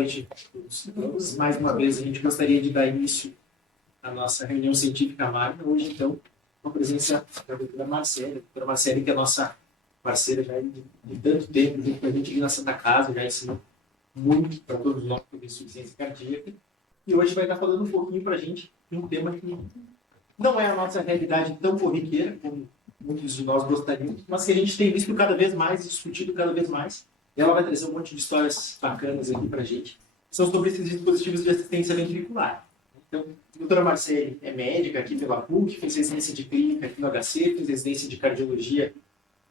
noite a todos. Mais uma vez, a gente gostaria de dar início à nossa reunião científica magna. Hoje, então, com a presença da doutora Marcele. A doutora Marcele, que é a nossa parceira já de tanto tempo, junto com a gente aqui na Santa Casa, já ensinou muito para todos nós sobre insuficiência cardíaca. E hoje vai estar falando um pouquinho para a gente de um tema que não é a nossa realidade tão corriqueira, como muitos de nós gostaríamos, mas que a gente tem visto cada vez mais, discutido cada vez mais. E ela vai trazer um monte de histórias bacanas aqui para a gente. São sobre esses dispositivos de assistência ventricular. Então, a doutora Marcele é médica aqui pela PUC, fez residência de clínica aqui no HC, fez residência de cardiologia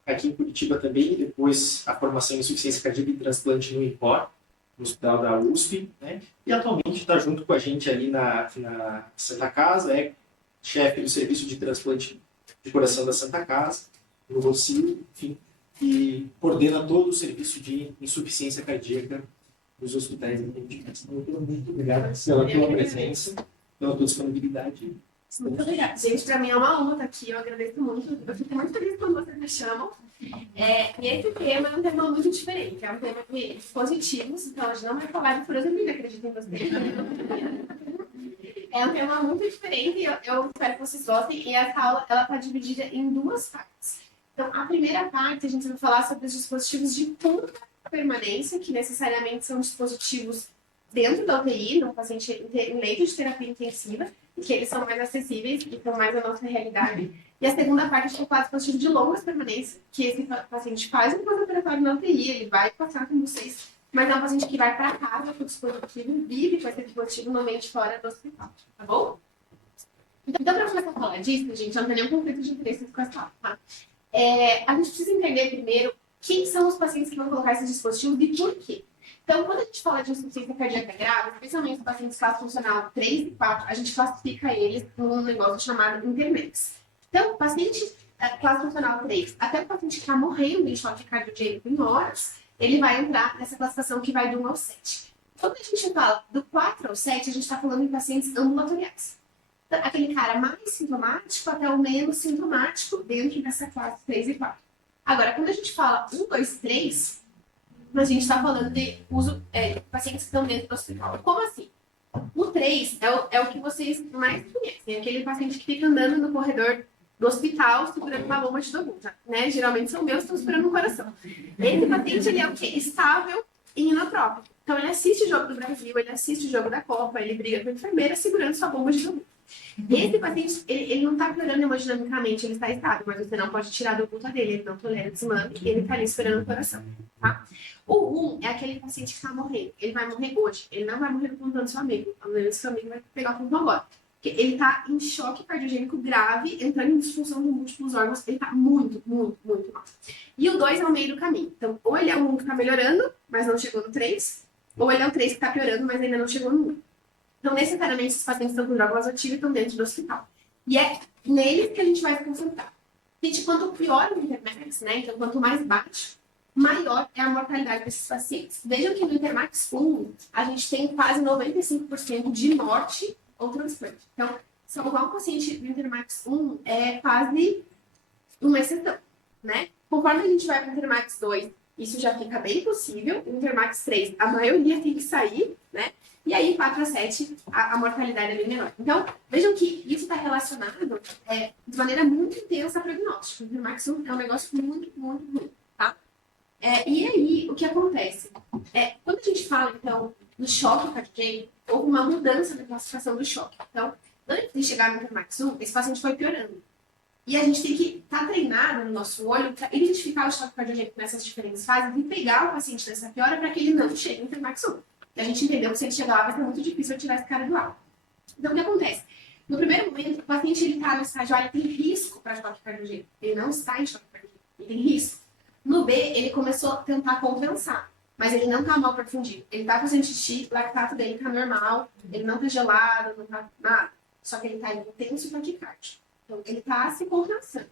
aqui em Curitiba também, depois a formação em insuficiência cardíaca e transplante no INCOR, no hospital da USP, né? E atualmente está junto com a gente ali na Santa Casa, é chefe do serviço de transplante de coração da Santa Casa, no Rocio, enfim, e coordena todo o serviço de insuficiência cardíaca dos hospitais independentes. Então, muito obrigado pela tua presença, pela tua disponibilidade. Muito obrigada. Gente, para mim é uma honra estar aqui, eu agradeço muito. Eu fico muito feliz quando vocês me chamam. E esse tema é um tema muito diferente, é um tema de dispositivos, então a gente não vai falar de furosemida, acredito em vocês. É um tema muito diferente, eu espero que vocês gostem, e essa aula está dividida em duas partes. Então, a primeira parte, a gente vai falar sobre os dispositivos de curta permanência, que necessariamente são dispositivos dentro da UTI, no paciente em leito de terapia intensiva, que eles são mais acessíveis e são mais a nossa realidade. E a segunda parte, a gente vai falar de dispositivos de longas permanências, que esse paciente faz um pós-operatório na UTI, ele vai passar com vocês, mas é um paciente que vai para casa com o dispositivo, vive com esse dispositivo normalmente fora do hospital, tá bom? Então, para começar a falar disso, gente, eu não tenho nenhum conflito de interesse com essa aula, tá? A gente precisa entender primeiro quem são os pacientes que vão colocar esses dispositivos e por quê. Então, quando a gente fala de insuficiência cardíaca grave, especialmente os pacientes classe funcional 3 e 4, a gente classifica eles num negócio chamado Intermex. Então, paciente classe funcional 3, até o paciente que está morrendo em choque cardiogênico em horas, ele vai entrar nessa classificação que vai do 1 ao 7. Quando a gente fala do 4 ao 7, a gente está falando em pacientes ambulatoriais. Então, aquele cara mais sintomático até o menos sintomático dentro dessa classe 3 e 4. Agora, quando a gente fala 1, 2, 3, a gente está falando de uso pacientes que estão dentro do hospital. Como assim? O 3 é o que vocês mais conhecem, aquele paciente que fica andando no corredor do hospital segurando uma bomba de dobuta, né? Geralmente são meus que estão segurando no coração. Esse paciente, ele é o quê? Estável e inotrópico. Então, ele assiste o jogo do Brasil, ele assiste o jogo da Copa, ele briga com a enfermeira segurando sua bomba de dobuta. Esse paciente, ele não está piorando hemodinamicamente, ele está estável, mas você não pode tirar a dobuta dele, ele não tolera desmame e ele está ali esperando o coração, tá? O 1 é aquele paciente que está morrendo, ele vai morrer hoje, ele não vai morrer contando seu amigo, a menos que seu amigo vai pegar o ponto agora. Porque ele está em choque cardiogênico grave, entrando em disfunção de múltiplos órgãos, ele está muito, muito, muito mal. E o 2 é o meio do caminho, então ou ele é o 1 que está melhorando, mas não chegou no 3, ou ele é o 3 que está piorando, mas ainda não chegou no 1. Então, necessariamente, esses pacientes estão com droga vasoativa e estão dentro do hospital. E é neles que a gente vai se concentrar. Gente, quanto pior o Intermax, né? Então, quanto mais baixo, maior é a mortalidade desses pacientes. Vejam que no Intermax 1, a gente tem quase 95% de morte ou transplante. Então, salvar um paciente do Intermax 1 é quase uma exceção, né? Conforme a gente vai para o Intermax 2, isso já fica bem possível. O Intermax 3, a maioria tem que sair, né? E aí, 4 a 7, a mortalidade é bem menor. Então, vejam que isso está relacionado de maneira muito intensa ao prognóstico. O Intermax 1 é um negócio muito, muito ruim, tá? E aí, o que acontece? Quando a gente fala, então, do choque cardíaco, houve uma mudança na classificação do choque. Então, antes de chegar no Intermax 1, esse paciente foi piorando. E a gente tem que estar treinado no nosso olho para identificar o choque cardíaco nessas diferentes fases e pegar o paciente nessa piora para que ele não chegue no Intermax 1. E a gente entendeu que se ele chegar lá vai ser muito difícil eu tirar esse cara do ar. Então, o que acontece? No primeiro momento, o paciente está no estágio A, ele tem risco para choque cardíaco. Ele não está em choque cardíaco, ele tem risco. No B, ele começou a tentar compensar, mas ele não está mal profundido. Ele está fazendo xixi, o lactato dele está normal, ele não está gelado, não está nada. Só que ele está intenso e taquicárdio. Então, ele está se compensando.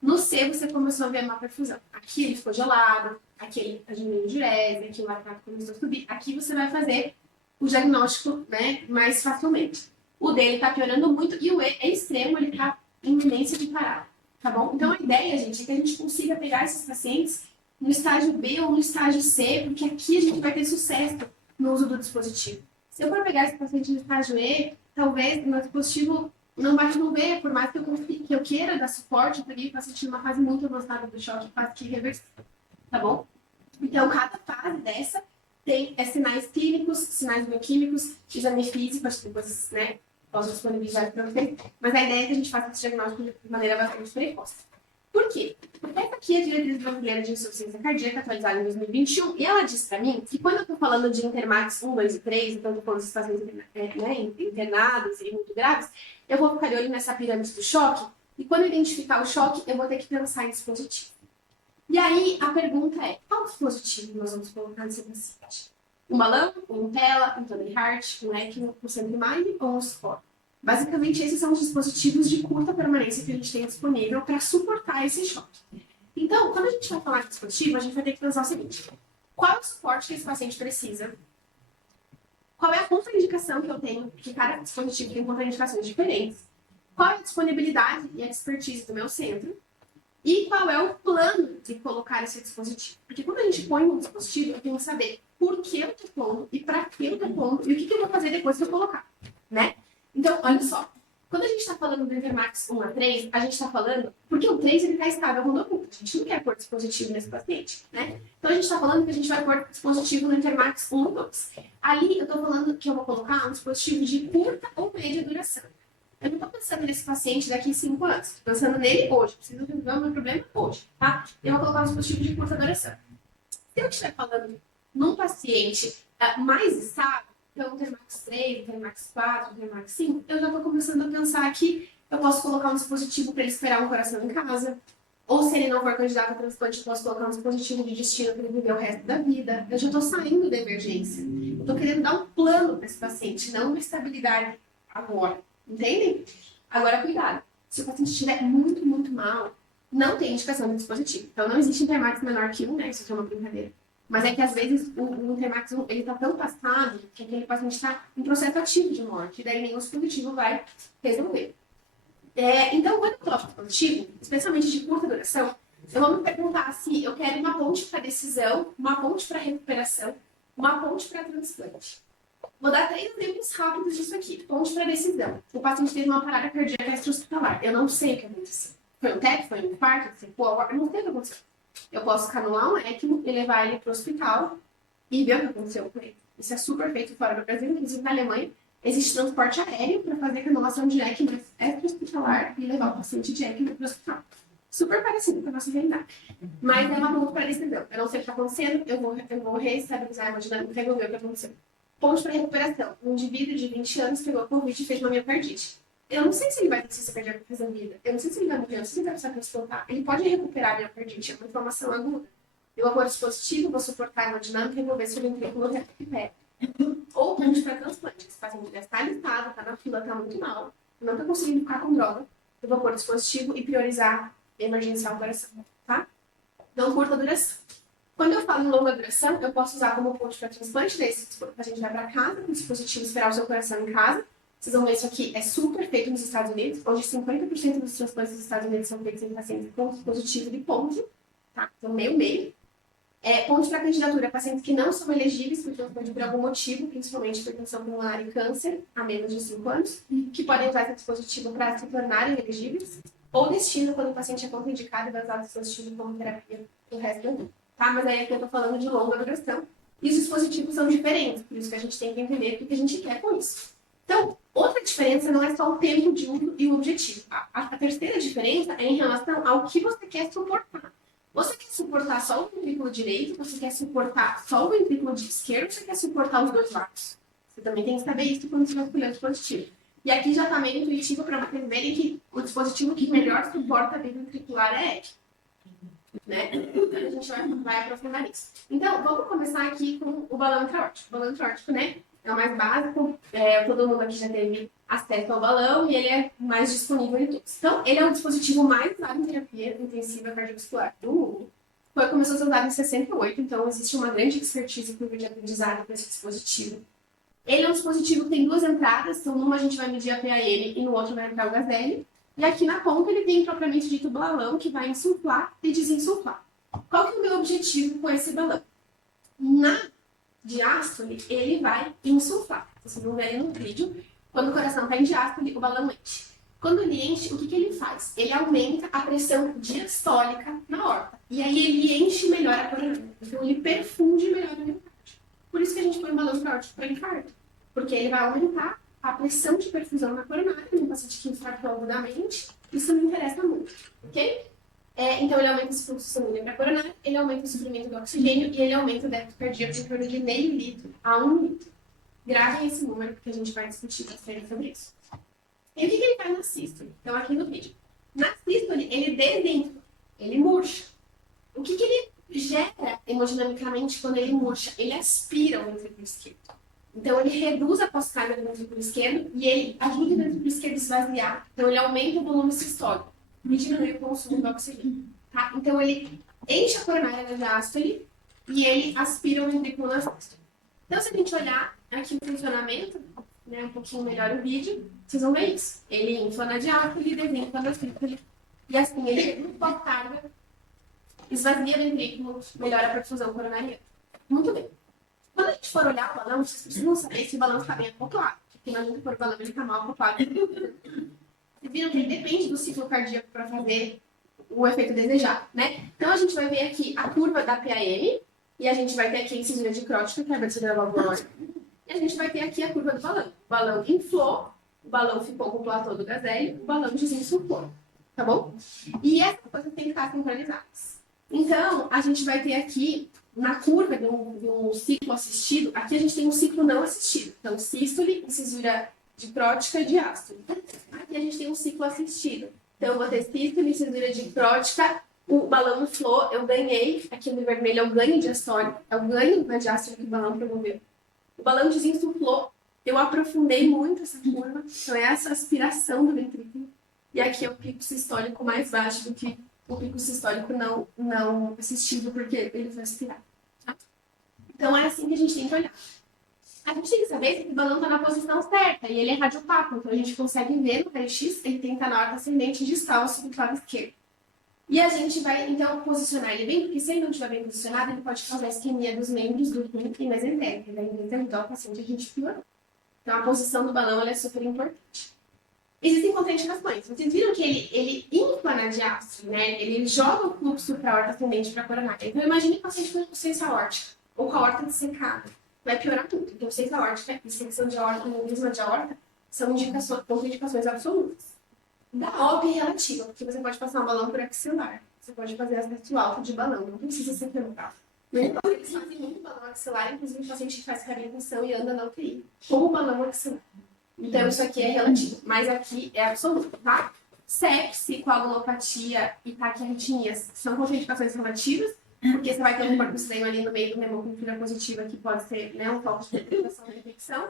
No C, você começou a ver uma perfusão. Aqui ele ficou gelado, aqui ele está diminuindo diurese, aqui o lactato começou a subir. Aqui você vai fazer o diagnóstico, né, mais facilmente. O D está piorando muito e o E é extremo, ele está em iminência de parar. Tá bom? Então a ideia, gente, é que a gente consiga pegar esses pacientes no estágio B ou no estágio C, porque aqui a gente vai ter sucesso no uso do dispositivo. Se eu for pegar esse paciente no estágio E, talvez o meu dispositivo não vai resolver, por mais que eu queira dar suporte, eu peguei o paciente numa fase muito avançada do choque, quase que irreversível, tá bom? Então, cada fase dessa tem sinais clínicos, sinais bioquímicos, exame físico, acho que depois, né, posso disponibilizar para vocês, mas a ideia é que a gente faça esse diagnóstico de maneira bastante precoce. Por quê? Porque essa aqui é a diretriz brasileira de insuficiência cardíaca, atualizada em 2021, e ela diz para mim que quando eu estou falando de Intermax 1, 2 e 3, então estou falando dos pacientes internados e muito graves, eu vou ficar de olho nessa pirâmide do choque, e quando eu identificar o choque, eu vou ter que pensar em dispositivo. E aí, a pergunta é, qual dispositivo nós vamos colocar nesse paciente? Um balão, um Impella, um Tony Heart, um ECMO, um Centrimind ou um SCORE? Basicamente, esses são os dispositivos de curta permanência que a gente tem disponível para suportar esse choque. Então, quando a gente vai falar de dispositivo, a gente vai ter que pensar o seguinte: qual é o suporte que esse paciente precisa? Qual é a contraindicação que eu tenho? Porque cada dispositivo tem contraindicações diferentes. Qual é a disponibilidade e a expertise do meu centro? E qual é o plano de colocar esse dispositivo? Porque quando a gente põe um dispositivo, eu tenho que saber por que eu estou pondo e para que eu estou pondo e o que eu vou fazer depois que eu colocar, né? Então, olha só. Quando a gente está falando do Intermax 1 a 3, a gente está falando porque o 3 está estável quando oculta. A gente não quer pôr dispositivo nesse paciente, né? Então, a gente está falando que a gente vai pôr dispositivo no Intermax 1 e 2. Ali, eu estou falando que eu vou colocar um dispositivo de curta ou média duração. Eu não estou pensando nesse paciente daqui a 5 anos. Estou pensando nele hoje. Preciso resolver o meu problema hoje, tá? Eu vou colocar um dispositivo de curta duração. Se eu estiver falando num paciente mais estável, então Intermax 3, Intermax 4, Intermax 5, eu já estou começando a pensar que eu posso colocar um dispositivo para ele esperar um coração em casa. Ou se ele não for candidato a transplante, eu posso colocar um dispositivo de destino para ele viver o resto da vida. Eu já estou saindo da emergência. Eu estou querendo dar um plano para esse paciente, não uma estabilidade agora. Entendem? Agora, cuidado. Se o paciente estiver muito, muito mal, não tem indicação de dispositivo. Então, não existe Intermax menor que 1, né? Isso aqui é uma brincadeira. Mas é que, às vezes, o Intermax 1, ele tá tão passado que aquele paciente está em processo ativo de morte. E daí, nenhum dispositivo vai resolver. Então, quando eu coloco dispositivo, especialmente de curta duração, eu vou me perguntar se eu quero uma ponte para decisão, uma ponte para recuperação, uma ponte para transplante. Vou dar 3 exemplos rápidos disso aqui. Ponte para decisão. O paciente teve uma parada cardíaca extra-hospitalar. Eu não sei o que aconteceu. Foi um TEP? Foi um infarto? Eu não sei o que aconteceu. Eu posso canular um ECMO e levar ele para o hospital e ver o que aconteceu com ele. Isso é super feito fora do Brasil. Inclusive, na Alemanha, existe transporte aéreo para fazer a canulação de ECMO extra-hospitalar e levar o paciente de ECMO para o hospital. Super parecido com a nossa realidade. Mas é uma ponte para decisão. Eu não sei o que está acontecendo, eu vou reestabilizar a hemodinâmica e resolver o que aconteceu. Ponte para recuperação. Um indivíduo de 20 anos pegou Covid e fez uma miocardite. Eu não sei se ele vai ter ciência cardíaca resolvida. Eu não sei se ele vai morrer, eu não sei se ele vai precisar transplantar. Ele pode recuperar a miocardite, é uma inflamação aguda. Eu vou pôr dispositivo, vou suportar a hemodinâmica e vou ver se o ventrículo recupera. Ou ponte para transplante. Esse paciente já está listado, está na fila, está muito mal, não está conseguindo ficar com droga. Eu vou pôr dispositivo e priorizar emergencial coração, tá? Não curta duração. Quando eu falo em longa duração, eu posso usar como ponte para transplante, daí o paciente vai para casa, com o dispositivo esperar o seu coração em casa. Vocês vão ver isso aqui, é super feito nos Estados Unidos, onde 50% dos transplantes dos Estados Unidos são feitos em pacientes com dispositivo de ponte, tá? Então, meio. Ponte para candidatura, pacientes que não são elegíveis por transplante por algum motivo, principalmente hipertensão pulmonar e câncer, há menos de 5 anos, que podem usar esse dispositivo para se tornarem elegíveis, ou destino, quando o paciente é contraindicado e vai usar o dispositivo como terapia o resto da vida. Tá? Mas aí aqui eu estou falando de longa duração. E os dispositivos são diferentes, por isso que a gente tem que entender o que a gente quer com isso. Então, outra diferença não é só o tempo de uso e o objetivo. A terceira diferença é em relação ao que você quer suportar. Você quer suportar só o ventrículo direito, você quer suportar só o ventrículo esquerdo, ou você quer suportar os dois lados? Você também tem que saber isso quando você vai escolher o dispositivo. E aqui já está meio intuitivo para vocês verem que o dispositivo que melhor suporta a via ventricular é ECMO. Né? A gente vai aprofundar isso. Então, vamos começar aqui com o balão intraórtico. O balão intraórtico, né, é o mais básico, todo mundo aqui já teve acesso ao balão e ele é mais disponível em todos. Então, ele é o dispositivo mais usado em terapia intensiva cardiovascular do mundo. Começou a ser usado em 68, então existe uma grande expertise por de aprendizado para esse dispositivo. Ele é um dispositivo que tem 2 entradas, então numa a gente vai medir a PaN e no outro vai entrar o gás hélio. E aqui na ponta ele tem propriamente dito balão que vai insuflar e desinsuflar. Qual que é o meu objetivo com esse balão? Na diástole, ele vai insuflar. Vocês vão ver aí no vídeo, quando o coração está em diástole, o balão enche. Quando ele enche, o que ele faz? Ele aumenta a pressão diastólica na aorta. E aí ele enche melhor a coronária. Então ele perfunde melhor o miocárdio. Por isso que a gente põe um balão carótido para infarto. Porque ele vai aumentar a pressão de perfusão na coronária, no paciente que infartou agudamente. Isso me interessa muito, ok? Então ele aumenta esse fluxo sanguíneo para a coronária, ele aumenta o suprimento do oxigênio e ele aumenta o débito cardíaco em torno de meio litro a 1 litro. Gravem esse número, porque a gente vai discutir bastante sobre isso. E o que ele faz na sístole? Então, aqui no vídeo. Na sístole, ele desinfla, ele murcha. O que ele gera hemodinamicamente quando ele murcha? Ele aspira o ventrículo esquerdo. Então, ele reduz a pós-carga do ventrículo esquerdo e ele ajuda o ventrículo esquerdo a esvaziar. Então, ele aumenta o volume sistólico e diminui o consumo do oxigênio. Tá? Então, ele enche a coronária na diástole e ele aspira o ventrículo na sístole. Então, se a gente olhar aqui o funcionamento, um pouquinho melhor o vídeo, vocês vão ver isso. Ele infla na diástole, desinfla na sístole. E assim, ele reduz a carga, esvazia o ventrículo, melhora a perfusão coronariana. Muito bem. Quando a gente for olhar o balão, vocês precisam saber se o balão está bem acoplado. Porque não adianta pôr o balão, ele está mal acoplado. Vocês viram que ele depende do ciclo cardíaco para fazer o efeito desejado, né? Então, a gente vai ver aqui a curva da PAM, e a gente vai ter aqui a incisura dicrótica, que é a abertura da válvula. E a gente vai ter aqui a curva do balão. O balão inflou, o balão ficou com o platô do gasélio, o balão desinsuflou. Tá bom? E essas coisas têm que estar sincronizadas. Então, a gente vai ter aqui, na curva de um ciclo assistido, aqui a gente tem um ciclo não assistido. Então, sístole, incisura dicrótica e diástole. Aqui a gente tem um ciclo assistido. Então, eu vou ter sístole, incisura dicrótica, o balão inflou, eu ganhei, aqui no vermelho é o ganho diastólico, é o ganho na diástole que o balão promoveu. O balão desinsuflou, eu aprofundei muito essa curva, então é essa aspiração do ventrículo. E aqui é o pico sistólico mais baixo do que o pico sistólico não assistido, porque ele foi aspirado. Tá? Então é assim que a gente tem que olhar. A gente tem que saber se o balão está na posição certa, e ele é radiopaco, então a gente consegue ver no raio-x, ele tem que estar na horta ascendente distal sobre o lado esquerdo. E a gente vai, então, posicionar ele bem, porque se ele não estiver bem posicionado, ele pode causar isquemia dos membros do rim e mesentérico. Daí, então, o paciente a gente piorou. Então, a posição do balão ela é super importante. Existem contraindicações. Vocês viram que ele infla na diástole, né? Ele joga o fluxo para a horta ascendente para a coronária. Então, imagine o paciente com insuficiência aórtica ou com a aorta dessecada. Vai piorar muito. Então, insuficiência aórtica, dissecção de aorta, aneurisma de aorta, são contraindicações absolutas. Da OP relativa, porque você pode passar um balão por axilar. Você pode fazer aspecto alto de balão, não precisa ser femoral. Então, eles fazem muito balão axilar, inclusive o paciente que faz reabilitação e anda na UTI, com o balão axilar. Então, isso aqui é relativo, mas aqui é absoluto, tá? Sepse, coagulopatia e taquiarritmias são contraindicações relativas, porque você vai ter um corpo estranho ali no meio de uma hemocultura positiva que pode ser, né, um foco de detectação da infecção.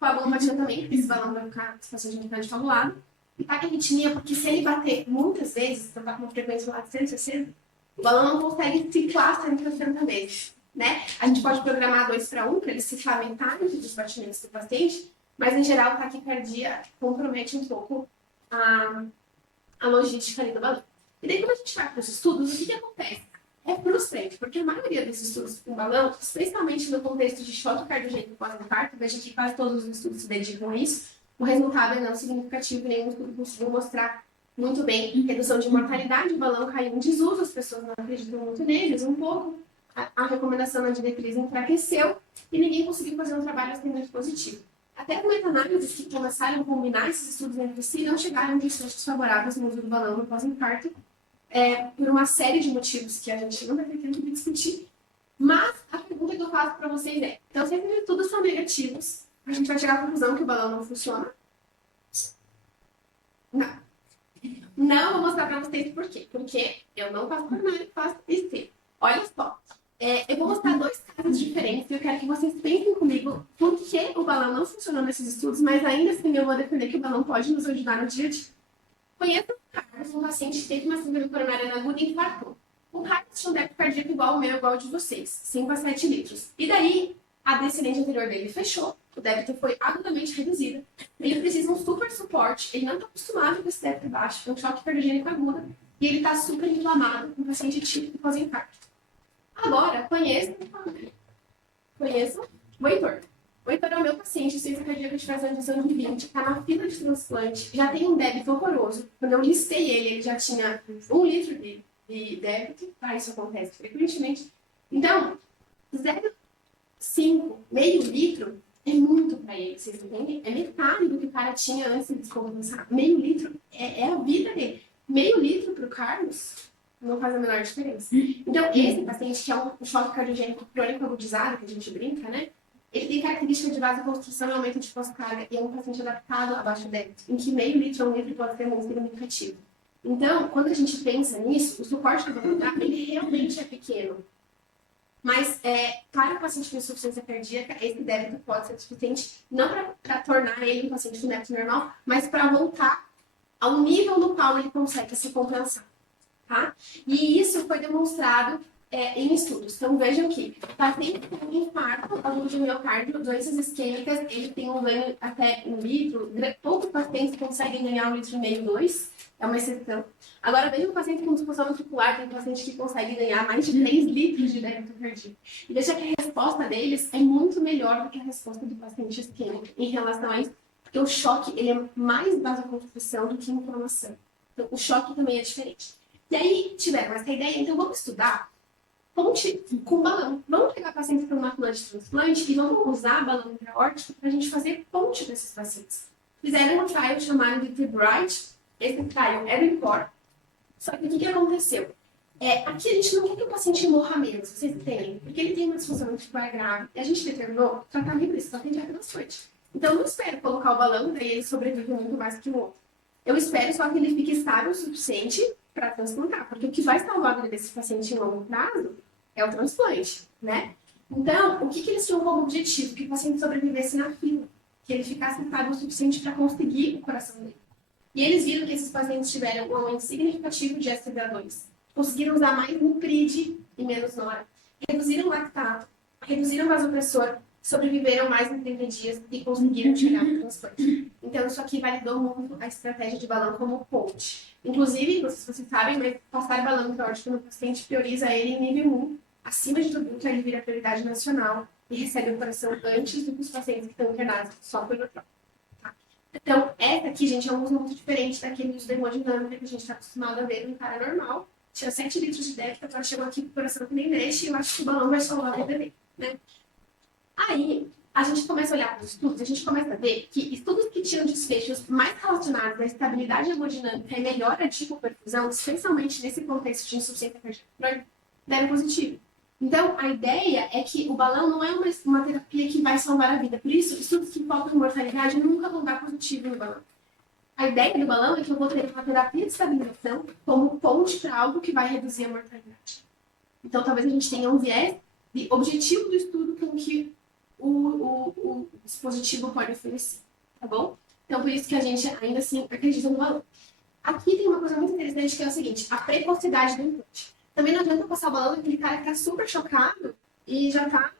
Coagulopatia também, porque esse balão vai ficar, se o paciente vai ficar descoagulado. E taquiarritmia, porque se ele bater muitas vezes, então tá com uma frequência lá de 160, o balão não consegue ciclar 160 vezes, né? A gente pode programar 2:1 para ele ciclar metade dos batimentos do paciente, mas em geral a taquicardia compromete um pouco a logística ali do balão. E daí quando a gente vai para os estudos, o que acontece? É frustrante, porque a maioria dos estudos com balão, especialmente no contexto de choque cardiogênico pós-infarto, veja que quase todos os estudos se dedicam a isso, o resultado é não significativo, nenhum estudo conseguiu mostrar muito bem redução de mortalidade, o balão caiu em desuso, as pessoas não acreditam muito neles, um pouco, a recomendação na diretriz enfraqueceu e ninguém conseguiu fazer um trabalho extremamente positivo. Até com meta-análises que começaram a combinar esses estudos entre si, não chegaram a desfechos favoráveis no uso do balão no pós-infarto, por uma série de motivos que a gente não vai ter tempo de discutir. Mas a pergunta que eu faço para vocês é, então se esses estudos são negativos, a gente vai chegar à conclusão que o balão não funciona? Não. Não vou mostrar para vocês por quê. Porque eu não faço coronário, faço IC. Olha só. Eu vou mostrar 2 casos diferentes e eu quero que vocês pensem comigo por que o balão não funcionou nesses estudos, mas ainda assim eu vou defender que o balão pode nos ajudar no dia a dia. Conheço o Carlos, um paciente que teve uma síndrome coronária aguda e infartou. O Carlos tinha um débito cardíaco igual ao meu, igual ao de vocês, 5 a 7 litros. E daí, a descendente anterior dele fechou, o débito foi agudamente reduzido, ele precisa de um super suporte, ele não está acostumado com esse débito baixo, é um choque cardiogênico agudo, e ele está super inflamado, um paciente típico pós-infarto. Agora, conheça Conheço o Heitor. O Heitor é o meu paciente de ciência cardíaca de transplantação de 20, está na fila de transplante, já tem um débito horroroso. Quando eu listei ele, ele já tinha 1 litro de débito, tá? Isso acontece frequentemente. Então, 0,5, meio litro, é muito para ele, vocês entendem? É metade do que o cara tinha antes de descompensar. Meio litro é a vida dele. Meio litro para o Carlos não faz a menor diferença. Então, esse paciente, que é um choque cardiogênico crônico agudizado, que a gente brinca, né? Ele tem característica de vasoconstrição e aumento de pós-carga, e é um paciente adaptado a baixo débito, em que meio litro ou 1 litro pode ser muito significativo. Então, quando a gente pensa nisso, o suporte que eu vou dar, ele realmente é pequeno. Mas, para o paciente com insuficiência cardíaca, esse débito pode ser suficiente, não para tornar ele um paciente com débito normal, mas para voltar ao nível no qual ele consegue se compensar. Tá? E isso foi demonstrado em estudos. Então, vejam que paciente com infarto, agudo de miocárdio, doenças isquêmicas, ele tem um ganho até 1 litro. Poucos pacientes conseguem ganhar 1,5 litro, 2. É uma exceção. Agora, vejam um paciente com disfunção ventricular, tem um paciente que consegue ganhar mais de 3 litros de débito cardíaco. E veja que a resposta deles é muito melhor do que a resposta do paciente isquêmico em relação a isso, porque o choque ele é mais vasoconstrição do que inflamação. Então, o choque também é diferente. E aí, tiveram essa ideia, então vamos estudar ponte com balão. Vamos pegar pacientes com mácula de transplante e vamos usar balão intraórtico para a gente fazer ponte desses pacientes. Fizeram um trial chamado de T-Bright. Esse trial era em core. Só que o que aconteceu? Aqui a gente não quer que o paciente morra menos, vocês entendem? Porque ele tem uma disfunção ventricular grave e a gente determinou tratamento desse só tem diagnóstico. Então eu não espero colocar o balão, daí ele sobrevive muito mais que o outro. Eu espero só que ele fique estável o suficiente para transplantar, porque o que vai salvar a vida desse paciente em longo prazo é o transplante, né? Então, o que eles tinham como objetivo? Que o paciente sobrevivesse na fila, que ele ficasse estável o suficiente para conseguir o coração dele. E eles viram que esses pacientes tiveram um aumento significativo de SpO2, conseguiram usar mais NuPrid e menos NORA, reduziram lactato, reduziram vasopressor, sobreviveram mais de 30 dias e conseguiram chegar no transplante. Então, isso aqui validou muito a estratégia de balão como ponte. Inclusive, não sei se vocês sabem, mas passar balão intraórtico no paciente prioriza ele em nível 1. Acima de tudo, ele vira prioridade nacional e recebe o coração antes do que os pacientes que estão internados só por neutral. Tá? Então, essa aqui, gente, é um uso muito diferente daquele uso da hemodinâmica que a gente está acostumado a ver no cara normal. Tinha 7 litros de débito, agora chegou aqui com o coração que nem mexe e eu acho que o balão vai salvar a vida dele, né? Aí, a gente começa a olhar para os estudos, a gente começa a ver que estudos que tinham desfechos mais relacionados à estabilidade hemodinâmica e melhora de hipoperfusão, especialmente nesse contexto de insuficiência cardíaca, deram positivo. Então, a ideia é que o balão não é uma terapia que vai salvar a vida. Por isso, estudos que focam em mortalidade nunca vão dar positivo no balão. A ideia do balão é que eu vou ter uma terapia de estabilização como ponte para algo que vai reduzir a mortalidade. Então, talvez a gente tenha um viés de objetivo do estudo com que o dispositivo pode oferecer, tá bom? Então, por isso que a gente ainda assim acredita no balão. Aqui tem uma coisa muito interessante que é o seguinte, a precocidade do implante. Também não adianta passar o balão naquele cara que tá super chocado e já tá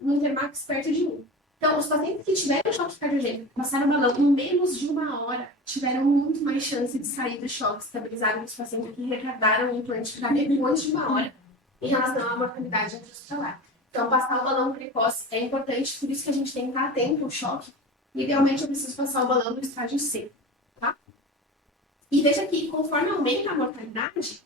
no intermax perto de 1. Então, os pacientes que tiveram choque cardiogênico, passaram o balão em menos de 1 hora, tiveram muito mais chance de sair do choque, estabilizaram os pacientes que retardaram o implante para depois de 1 hora em relação à mortalidade intrahospitalar. Então, passar o balão precoce é importante, por isso que a gente tem que estar atento ao choque. Idealmente, eu preciso passar o balão no estágio C, tá? E veja que, conforme aumenta a mortalidade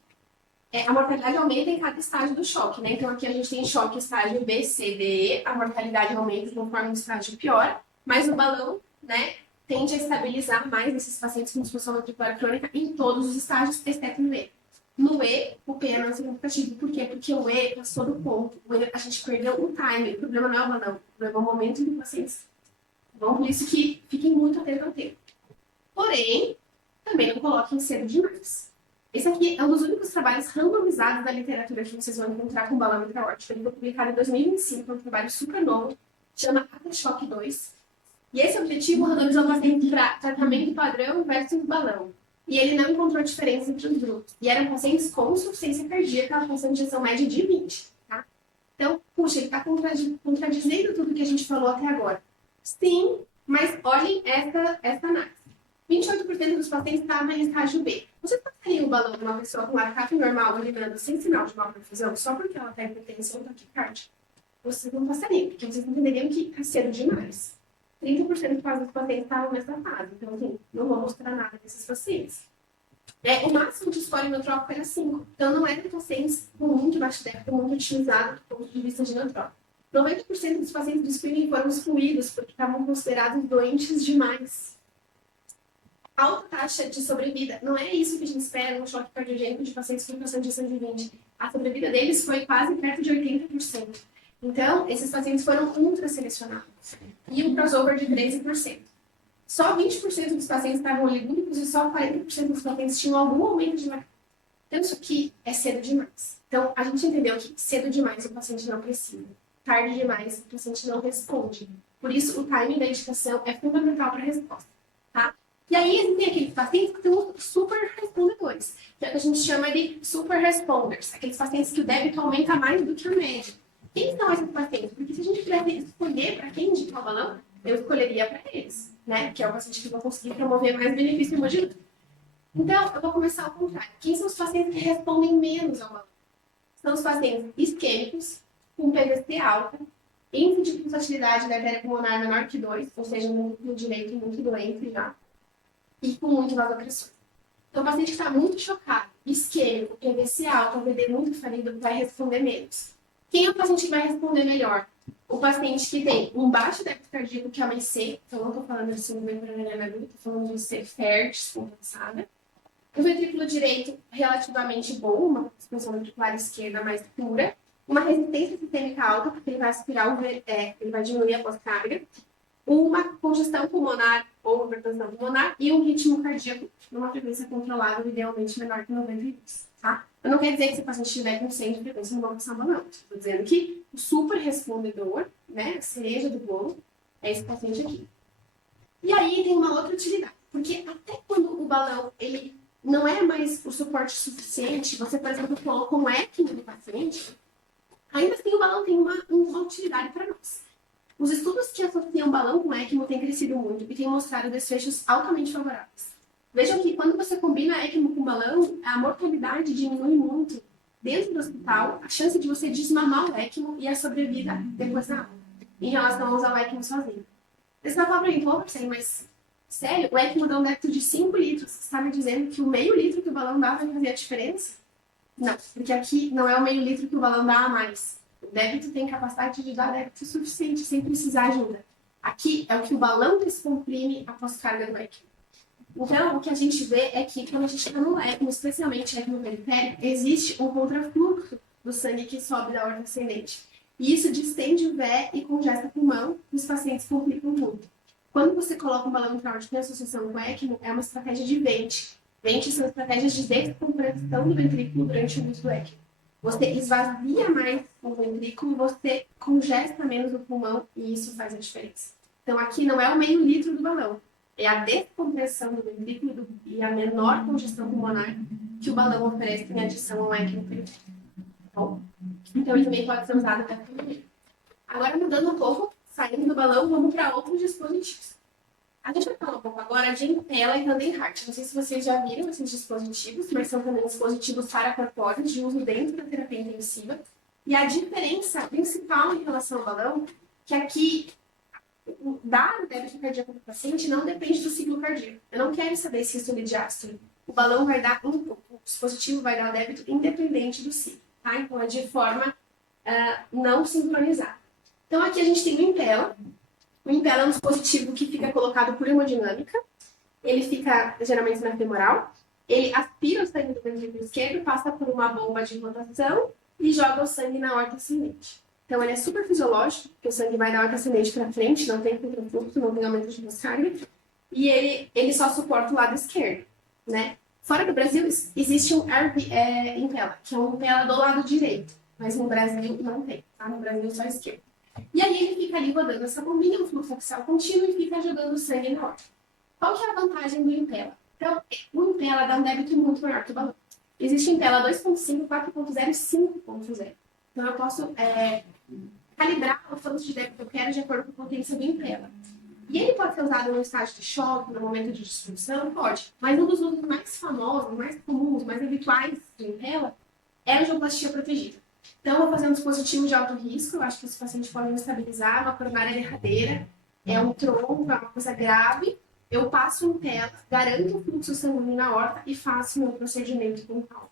aumenta em cada estágio do choque, né? Então, aqui a gente tem choque estágio B, C, D, E, a mortalidade aumenta conforme o estágio piora, mas o balão, né, tende a estabilizar mais esses pacientes com disfunção ventricular crônica em todos os estágios, exceto no E. No E, o P é não significativo. Por quê? Porque o E passou do ponto. A gente perdeu o time. O problema não é o balão. O problema é o momento do paciente. Bom, por isso que fiquem muito atentos ao tempo. Porém, também não coloquem cedo demais. Esse aqui é um dos únicos trabalhos randomizados da literatura que vocês vão encontrar com balão intraórtico. Ele foi publicado em 2025, é um trabalho super novo, chama ATShock 2. E esse objetivo randomizou o paciente para tratamento padrão versus balão. E ele não encontrou diferença entre os grupos. E eram pacientes com insuficiência cardíaca, com injeção média de 20, tá? Então, puxa, ele está contradizendo tudo que a gente falou até agora. Sim, mas olhem essa análise. 28% dos pacientes estavam em estágio B. Você passaria o balão de uma pessoa com lactato normal, urinando sem sinal de malperfusão, só porque ela tem hipertensão ou taquicardia? vocês não passariam, porque vocês entenderiam que é cedo demais. 30% quase dos pacientes estavam nessa fase, então, assim, não vou mostrar nada desses pacientes. O máximo de score inotrópico era 5, então não era pacientes com muito baixo débito, muito utilizado do ponto de vista de inotrópico. 90% dos pacientes do screening foram excluídos porque estavam considerados doentes demais. Alta taxa de sobrevida. Não é isso que a gente espera num choque cardiogênico de pacientes com fração de 120. A sobrevida deles foi quase perto de 80%. Então, esses pacientes foram ultra selecionados. E um crossover de 13%. Só 20% dos pacientes estavam oligúmicos e só 40% dos pacientes tinham algum aumento de lactato. Então, isso aqui é cedo demais. Então, a gente entendeu que cedo demais o paciente não precisa. Tarde demais o paciente não responde. Por isso, o timing da indicação é fundamental para a resposta. Tá? E aí, existem aqueles pacientes que são super respondedores, que é o que a gente chama de super responders, aqueles pacientes que o débito aumenta mais do que a média. Quem são esses pacientes? Porque se a gente pudesse escolher para quem indicar o balão, eu escolheria para eles, né? Que é o paciente que vai conseguir promover mais benefício hemodinâmico. Então, eu vou começar ao contrário. Quem são os pacientes que respondem menos ao balão? São os pacientes isquêmicos, com PVC alta, índice de pulsatilidade da artéria pulmonar menor que 2, ou seja, no direito muito doente já, e com muito vasopressor. Então, o paciente que está muito chocado, isquêmico, PVC alto, VD muito falido, vai responder menos. Quem é o paciente que vai responder melhor? O paciente que tem um baixo débito cardíaco, que é uma IC, então não estou falando de síndrome coronariana aguda, estou falando de IC FER descompensada. O ventrículo direito relativamente bom, uma expansão ventricular esquerda mais pura, uma resistência sistêmica alta, porque ele vai aspirar ele vai diminuir a pós-carga, uma congestão pulmonar ou hipertensão pulmonar e um ritmo cardíaco numa frequência controlada, idealmente menor que 92, tá? Eu não quero dizer que se o paciente estiver com 100 de frequência não vai passar não. Estou dizendo que o super respondedor, né, a cereja do bolo, é esse paciente aqui. E aí tem uma outra utilidade, porque até quando o balão ele não é mais o suporte suficiente, você, por exemplo, coloca um ECMO no paciente, ainda assim o balão tem uma utilidade para nós. Os estudos que associam balão com ECMO têm crescido muito e têm mostrado desfechos altamente favoráveis. Vejam que quando você combina ECMO com balão, a mortalidade diminui muito. Dentro do hospital, a chance de você desmamar o ECMO e a sobrevida depois da aula, em relação a usar o ECMO sozinho. Você vai falar para mim, pô, mas sério, o ECMO dá um débito de 5 litros. Você está me dizendo que o meio litro que o balão dá vai fazer a diferença? Não, porque aqui não é o meio litro que o balão dá a mais. O débito tem capacidade de dar débito suficiente sem precisar de ajuda. Aqui é o que o balão descomprime após carga do ECMO. Então, o que a gente vê é que quando a gente está no ECMO, especialmente ECMO periférico, existe um contrafluxo do sangue que sobe da aorta ascendente. E isso distende o vé e congesta o pulmão e os pacientes complicam muito. Quando você coloca um balão intraórtico em associação com ECMO, é uma estratégia de vente. Vente são estratégias de descompressão do ventrículo durante o uso do ECMO. Você esvazia mais o ventrículo, você congesta menos o pulmão e isso faz a diferença. Então, aqui não é o meio litro do balão, é a descompressão do ventrículo e a menor congestão pulmonar que o balão oferece em adição ao ECMO periférico. Bom, então, ele também pode ser usado para também. Agora, mudando um pouco, saindo do balão, vamos para outros dispositivos. A gente vai falar um pouco agora de Impella e Tandem-Heart. Não sei se vocês já viram esses dispositivos, mas são também dispositivos paracorpóreos de uso dentro da terapia intensiva. E a diferença principal em relação ao balão, que aqui dar o débito cardíaco do paciente não depende do ciclo cardíaco. Eu não quero saber se isso é diástole. O balão vai dar o dispositivo vai dar o débito independente do ciclo, tá? Então é de forma não sincronizada. Então aqui a gente tem o Impella. O Impella é um dispositivo que fica colocado por hemodinâmica. Ele fica geralmente na femoral. Ele aspira o sangue do ventrículo esquerdo, passa por uma bomba de rotação e joga o sangue na aorta ascendente. Então ele é super fisiológico, porque o sangue vai da aorta ascendente para frente, não tem contrafluxo, não tem aumento de descarga. E ele só suporta o lado esquerdo, né? Fora do Brasil existe um Impella, que é um Impella do lado direito. Mas no Brasil não tem, tá? No Brasil só esquerdo. E aí ele fica ali rodando essa bombinha, um fluxo axial contínuo e fica jogando sangue na aorta. Qual que é a vantagem do Impella? Então, o Impella dá um débito muito maior que o balão. Existe Impella 2.5, 4.0 e 5.0. Então eu posso calibrar o fluxo de débito que eu quero de acordo com a potência do Impella. E ele pode ser usado no estágio de choque, no momento de disfunção? Pode. Mas um dos usos mais famosos, mais comuns, mais habituais do Impella é a angioplastia protegida. Então, eu vou fazer um dispositivo de alto risco, eu acho que esse paciente pode estabilizar, uma coronária derradeira, é um trombo, é uma coisa grave. Eu passo em tela, garanto o fluxo sanguíneo na horta e faço meu procedimento com calma.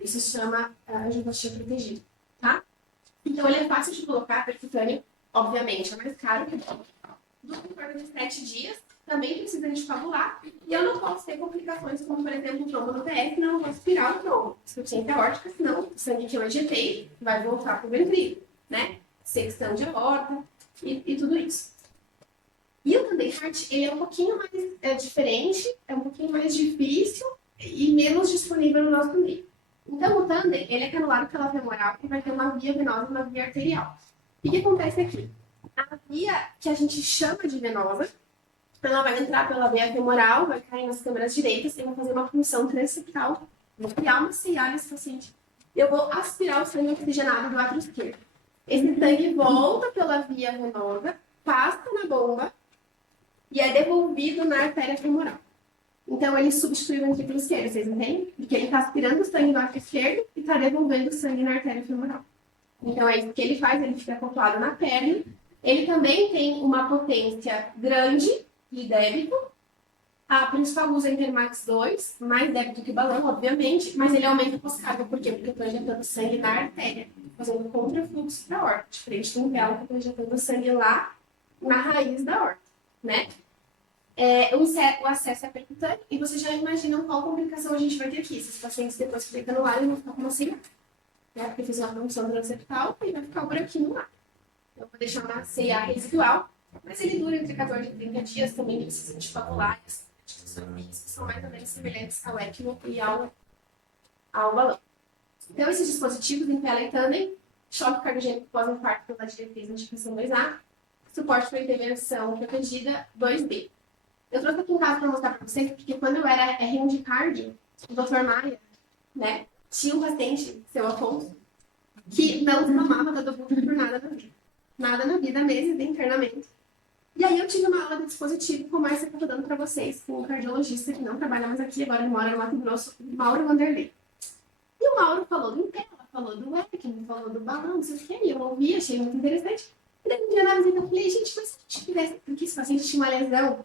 Isso se chama angioplastia protegida, tá? Então, ele é fácil de colocar, percutâneo, obviamente, é mais caro que o do torno de 7 dias, também precisa anticoagular, e eu não posso ter complicações, como, por exemplo, o trombo no PF, não vou aspirar o trombo, insuficiência aórtica, senão o sangue que eu injetei vai voltar para o ventrículo, né? Secção de aorta e tudo isso. E o Tandem Heart, ele é um pouquinho mais diferente, é um pouquinho mais difícil e menos disponível no nosso meio. Então, o Tandem, ele é canulado pela femoral e vai ter uma via venosa e uma via arterial. E o que acontece aqui? A via que a gente chama de venosa, ela vai entrar pela veia femoral, vai cair nas câmeras direitas, eu vou fazer uma punção transeptal, vou criar uma CIA nesse paciente. Eu vou aspirar o sangue oxigenado do átrio esquerdo. Esse sangue volta pela via venosa, passa na bomba e é devolvido na artéria femoral. Então, ele substitui o ventrículo esquerdo, vocês entendem? Porque ele está aspirando o sangue do átrio esquerdo e está devolvendo o sangue na artéria femoral. Então, é isso que ele faz, ele fica acoplado na perna. Ele também tem uma potência grande de débito. A principal uso é Intermax 2, mais débito que o balão, obviamente, mas ele aumenta a pós-carga. Por quê? Porque eu estou injetando sangue na artéria, fazendo contrafluxo para a horta, diferente do Impella, que eu estou injetando sangue lá na raiz da horta, né? O acesso é percutâneo, e vocês já imaginam qual complicação a gente vai ter aqui. Esses pacientes, depois que ficam no ar, vão ficar com uma CIA, né? Porque fiz uma punção transeptal e vai ficar o buraquinho lá. Eu vou deixar uma CIA residual, mas ele dura entre 14 e 30 dias, também precisa de coagulares, que são mais ou menos semelhantes ao ECMO e ao balão. Então, esses dispositivos Impella e Tandem, choque cardíaco pós-infarto pela diretriz da indicação 2A, suporte para intervenção protegida 2B. Eu trouxe aqui um caso para mostrar para vocês, porque quando eu era R1 de cardio, o Dr. Maia, né, tinha um paciente, seu Afonso, que não tomava Dadobuta por nada na vida. Nada na vida, meses de internamento. E aí eu tive uma aula de dispositivo, como essa que eu tô dando para vocês, com um cardiologista que não trabalha mais aqui, agora ele mora no Mato Grosso, Mauro Vanderlei. E o Mauro falou do Impella, falou do ECMO, falou do balão, não sei o que, e eu ouvi, achei muito interessante. E daí um dia na visita eu falei, gente, mas se a gente fizesse, porque esse paciente tinha uma lesão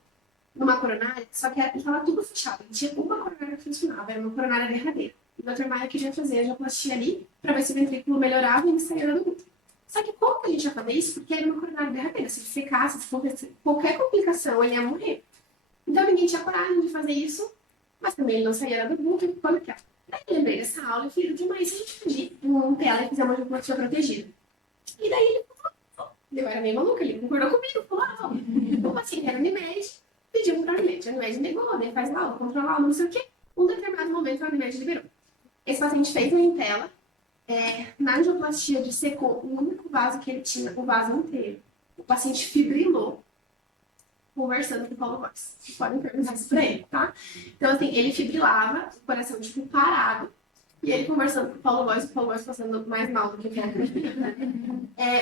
numa coronária, só que estava tudo fechado, tinha uma coronária que funcionava, era uma coronária derradeira. E o Dr. Maia queria fazer a angioplastia ali, para ver se o ventrículo melhorava e ele saía do útero. Só que como que a gente ia fazer isso? Porque era uma coronária derradeira. Se ele secasse, se fosse qualquer complicação, ele ia morrer. Então ninguém tinha coragem de fazer isso, mas também ele não saía do útero, quando que é. Daí eu lembrei dessa aula e falei, demais, se a gente pedir um Impella e fizer uma angioplastia protegida. E daí ele falou, eu era meio maluca, ele concordou comigo, falou, como assim, era Unimed, pediu para a Unimed. A Unimed negou, daí faz lá, controlar, não sei o quê. Um determinado momento a Unimed liberou. Esse paciente fez um Impella, na angioplastia dissecou o único vaso que ele tinha, o vaso inteiro. O paciente fibrilou, conversando com o Paulo Góes. Vocês podem perguntar isso pra ele, tá? Então, assim, ele fibrilava, o coração, tipo, parado, e ele conversando com o Paulo Góes passando mais mal do que quer.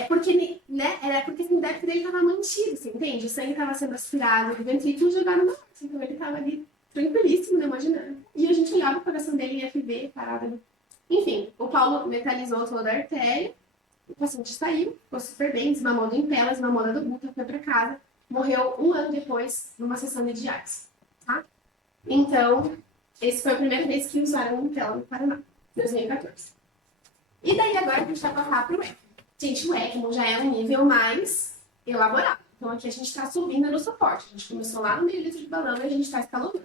Porque, né, era porque assim, o débito dele tava mantido, você entende? O sangue tava sendo aspirado, o ventrículo jogado no mar, então ele tava ali tranquilíssimo, né, imaginando. E a gente olhava o coração dele em FV, parado. Enfim, o Paulo metalizou toda a artéria, o paciente saiu, ficou super bem, desmamou do Impella, desmamou da Dadobuta, foi pra casa, morreu 1 ano depois, numa sessão de diálise, tá? Então, esse foi a primeira vez que usaram o Impella no Paraná, 2014. E daí agora a gente vai passar pro ECMO. Gente, o ECMO já é um nível mais elaborado. Então aqui a gente está subindo no suporte. A gente começou lá no meio litro de balão e a gente está escalonando.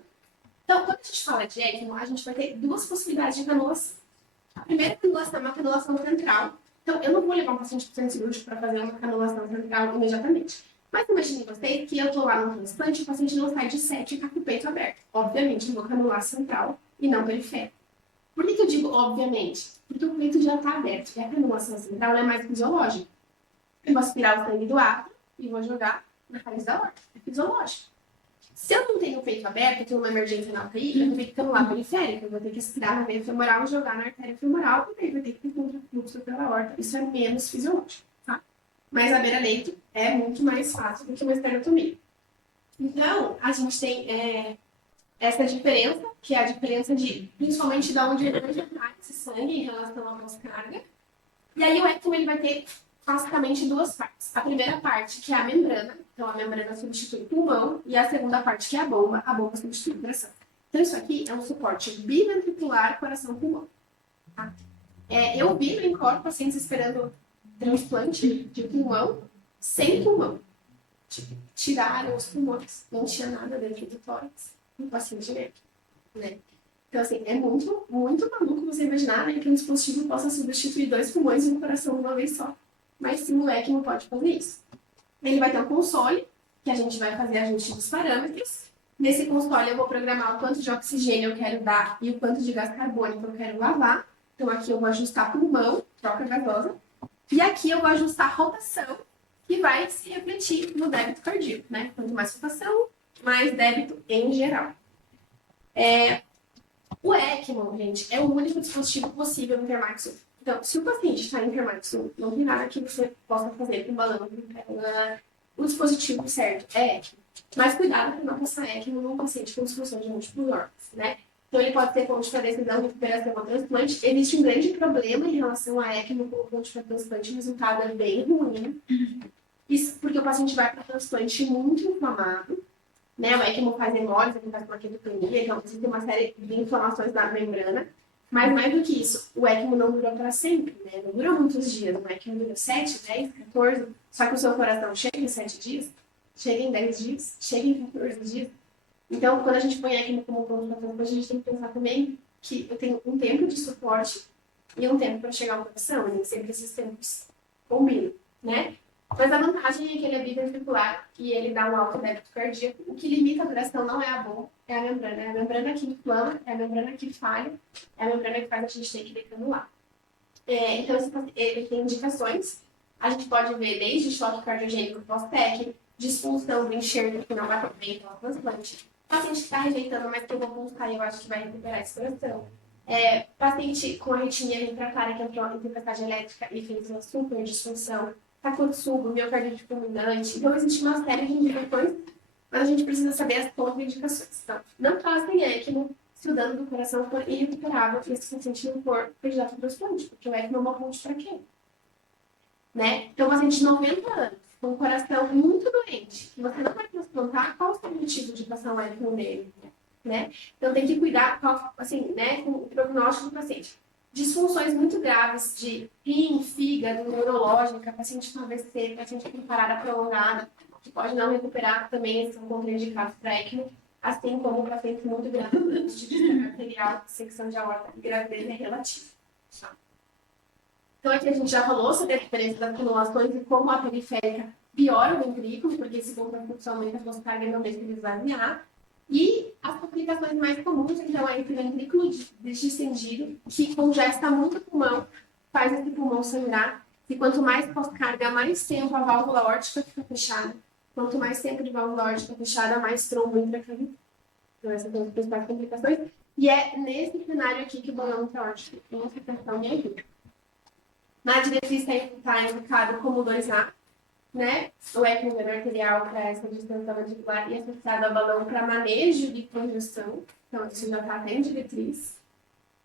Então, quando a gente fala de ECMO, a gente vai ter 2 possibilidades de canulação. A primeira canulação é uma canulação central. Então, eu não vou levar um paciente para o centro cirúrgico para fazer uma canulação central imediatamente. Mas imagine vocês que eu estou lá no transplante e o paciente não sai de 7 e está com o peito aberto. Obviamente, eu vou canular central e não periférico. Por que eu digo obviamente? Porque o peito já está aberto e a canulação central é mais fisiológica. Eu vou aspirar o sangue do átrio e vou jogar na raiz da horta. É fisiológico. Se eu não tenho o peito aberto, tenho uma emergência na UTI, eu vou ter que canular periférica, eu vou ter que aspirar na veia femoral e jogar na artéria femoral, e daí vai ter que ter contrafluxo pela horta. Isso é menos fisiológico, tá? Mas a beira-leito é muito mais fácil do que uma esternotomia. Então, a gente tem essa diferença, que é a diferença de, principalmente, de onde vai injetar esse sangue em relação à pós-carga. E aí o ECMO ele vai ter basicamente duas partes. A primeira parte, que é a membrana, então a membrana substitui o pulmão, e a segunda parte, que é a bomba substitui o coração. Então isso aqui é um suporte biventricular coração-pulmão. Tá? Eu vi no INCOR pacientes esperando transplante de pulmão sem pulmão. Tiraram os pulmões, não tinha nada dentro do tórax, no paciente negro, né? Então, assim, é muito, muito maluco você imaginar, né, que um dispositivo possa substituir 2 pulmões e um coração de uma vez só. Mas sim, o ECMO pode fazer isso. Ele vai ter um console, que a gente vai fazer ajuste dos parâmetros. Nesse console eu vou programar o quanto de oxigênio eu quero dar e o quanto de gás carbônico eu quero lavar. Então aqui eu vou ajustar pulmão, troca gasosa. E aqui eu vou ajustar rotação, que vai se refletir no débito cardíaco, né? Quanto mais rotação, mais débito em geral. O ECMO, gente, é o único dispositivo possível no intermaxo. Então, se o paciente está em intermaxo, não tem nada que você possa fazer com balão, o dispositivo certo é ECMO. Mas cuidado para não passar ECMO num paciente com disfunção de múltiplos órgãos, né? Então, ele pode ter ponte para decisão, recuperação ou transplante. Existe um grande problema em relação a ECMO com ponte para transplante, o resultado é bem ruim. Isso porque o paciente vai para transplante muito inflamado, né? O ECMO faz hemólise, ele faz plaquetopenia, então existe uma série de inflamações da membrana. Mas mais do que isso, o ECMO não dura para sempre, né? Não dura muitos dias, o ECMO dura 7, 10, 14, só que o seu coração chega em 7 dias, chega em 10 dias, chega em 14 dias. Então, quando a gente põe ECMO como ponto para transplante, a gente tem que pensar também que eu tenho um tempo de suporte e um tempo para chegar ao coração, e nem sempre esses tempos combinam, né? Mas a vantagem é que ele é biventricular e ele dá um alto débito cardíaco. O que limita a duração não é a bomba, é a membrana. É a membrana que inflama, é a membrana que falha, é a membrana que faz a gente ter que decanular. Então, ele tem indicações. A gente pode ver desde choque cardiogênico pós-TEC, disfunção do enxerto que não vai para bem pelo transplante. Paciente que está rejeitando, mas que eu vou buscar e eu acho que vai recuperar esse coração. Paciente com arritmia refratária que entrou em tempestade elétrica e fez uma super disfunção. Takotsubo, miocardite fulminante. Então, existe uma série de indicações, mas a gente precisa saber as contraindicações. Então, não passem ECMO se o dano do coração for irrecuperável e esse paciente não for candidato ao transplante, porque o ECMO é uma ponte para quem? Né? Então, um paciente de 90 anos, com um coração muito doente, que você não vai transplantar, qual o seu motivo de passar um ECMO nele? Né? Então, tem que cuidar assim, né, com o prognóstico do paciente. Disfunções muito graves de rim, fígado, neurológica, paciente com AVC, paciente com parada prolongada, que pode não recuperar, também são contraindicados para ECMO, assim como pacientes muito graves de disfunção arterial, secção de aorta e gravidez é relativa. Então aqui a gente já falou sobre a diferença das canulações e como a periférica piora o ventrículo, porque esse contrafluxo aumenta a força carga no mês que ele esvaziar. E as complicações mais comuns, então, é esse ventrículo distendido, que congesta muito o pulmão, faz esse pulmão sangrar. E quanto mais pós-carga, mais tempo a válvula aórtica fica fechada. Quanto mais tempo de válvula aórtica fechada, mais trombo intracavitário. Então, essas são as principais complicações. E é nesse cenário aqui que o balão aórtico tem essa questão me ajuda. Na diretriz está indicado como 2A, né? O ECMO arterial para essa distância ventricular e associado a balão para manejo de congestão. Então, isso já está até em diretriz.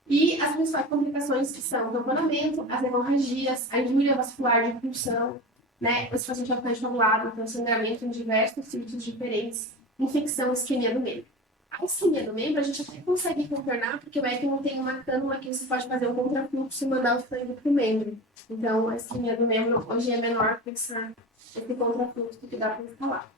E as principais complicações que são o tamponamento, as hemorragias, a injúria vascular de punção, né? Esse paciente é bastante coagulado, então sangramento em diversos sítios diferentes, infecção, isquemia do membro. A isquemia do membro a gente até consegue contornar, porque o ECMO tem uma cânula que você pode fazer um contrafluxo e mandar o sangue para o membro. Então, a isquemia do membro hoje é menor que esse contrafluxo que dá para instalar.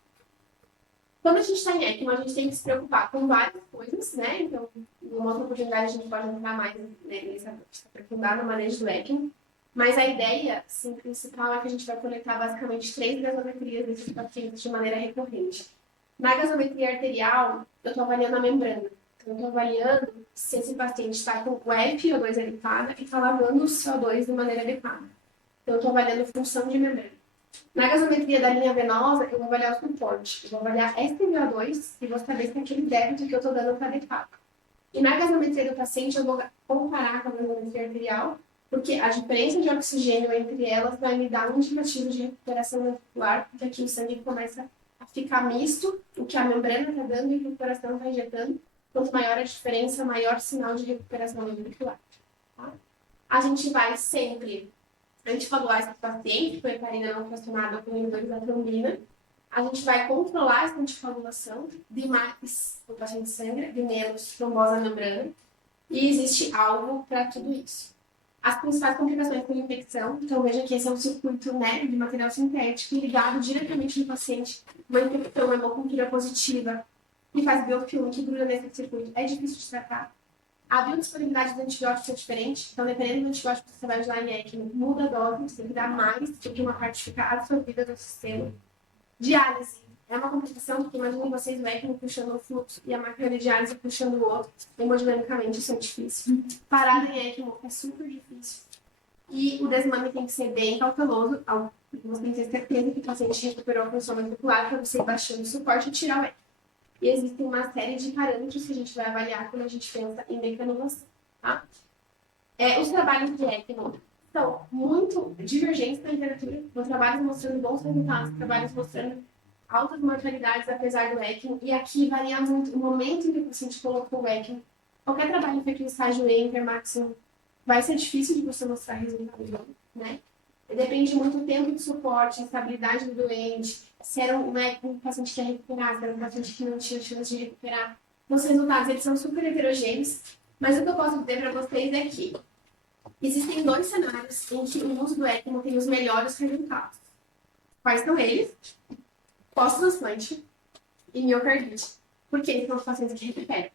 Quando a gente está em ECMO, a gente tem que se preocupar com várias coisas, né? Então, numa outra oportunidade, a gente pode entrar mais nessa aprofundar no manejo do ECMO. Mas a ideia, sim, principal é que a gente vai coletar basicamente 3 gasometrias desses pacientes de maneira recorrente. Na gasometria arterial, eu estou avaliando a membrana. Então, eu estou avaliando se esse paciente está com o FiO2 adequada e está lavando o CO2 de maneira adequada. Então, eu estou avaliando função de membrana. Na gasometria da linha venosa, eu vou avaliar o suporte. Eu vou avaliar SpVO2 e vou saber se aquele débito que eu estou dando está adequado. E na gasometria do paciente, eu vou comparar com a gasometria arterial, porque a diferença de oxigênio entre elas vai me dar um indicativo de recuperação ventricular, porque aqui o sangue começa a ficar misto, o que a membrana está dando e o que o coração está injetando. Quanto maior a diferença, maior sinal de recuperação ventricular. Tá? A gente vai sempre anticoagular esse paciente com heparina não fracionada ou com inibidores da trombina. A gente vai controlar essa anticoagulação, de mais o paciente sangra, de menos trombose na membrana. E existe algo para tudo isso. As principais complicações com infecção, então veja que esse é um circuito, né, de material sintético ligado diretamente no paciente, uma infecção, uma hemocultura positiva, que faz biofilme, que gruda nesse circuito, é difícil de tratar. A biodisponibilidade dos antibióticos é diferente, então dependendo do antibiótico que você vai usar em ECMO, muda a dose, você tem que dar mais, porque uma parte fica absorvida do sistema. Diálise é uma complicação, porque imaginem vocês o ECMO puxando um fluxo e a máquina de diálise puxando o outro. Hemodinamicamente isso é difícil. Parada em ECMO é super difícil. E o desmame tem que ser bem cauteloso, você tem que ter certeza que o paciente recuperou a função ventricular para você ir baixando o suporte e tirar o ECMO. E existe uma série de parâmetros que a gente vai avaliar quando a gente pensa em mecanulação. Tá? Os trabalhos de ECMO são muito divergentes na literatura, com trabalhos mostrando bons resultados, trabalhos mostrando altas mortalidades apesar do ECMO, e aqui varia muito o momento em que o paciente colocou o ECMO. Qualquer trabalho feito em estágio E, intermáximo, vai ser difícil de você mostrar resultado, né? Depende muito do tempo de suporte, a estabilidade do doente, se era um paciente que ia recuperar, se era um paciente que não tinha chance de recuperar. Então, os resultados eles são super heterogêneos, mas o que eu posso dizer para vocês é que existem 2 cenários em que o uso do ECMO tem os melhores resultados. Quais são eles? Pós-transplante e miocardite. Por que são os pacientes que recuperam?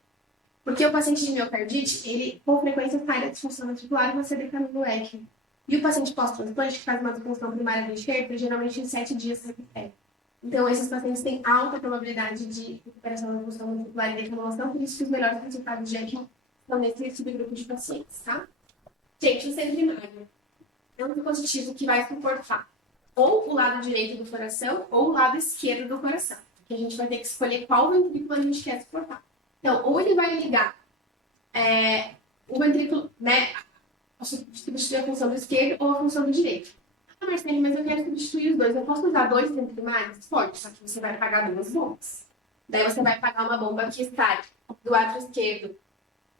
Porque o paciente de miocardite, ele com frequência sai da disfunção ventricular e você decamina o ECMO. E o paciente pós-transplante, que faz uma disfunção primária do esquerdo, geralmente em 7 dias se recupera. Então, esses pacientes têm alta probabilidade de recuperação da função ventricular e decamulação, por isso que os melhores resultados de ECMO estão nesse subgrupo de pacientes, tá? Gente, o centro primário é um dispositivo que vai suportar ou o lado direito do coração ou o lado esquerdo do coração. Que a gente vai ter que escolher qual ventrículo a gente quer suportar. Então, ou ele vai ligar o ventrículo, né, substituir a função do esquerdo ou a função do direito. Ah, Marcelo, mas eu quero substituir os dois. Eu posso usar 2 centros primários? Pode, só que você vai pagar 2 bombas. Daí você vai pagar uma bomba que sai do átrio esquerdo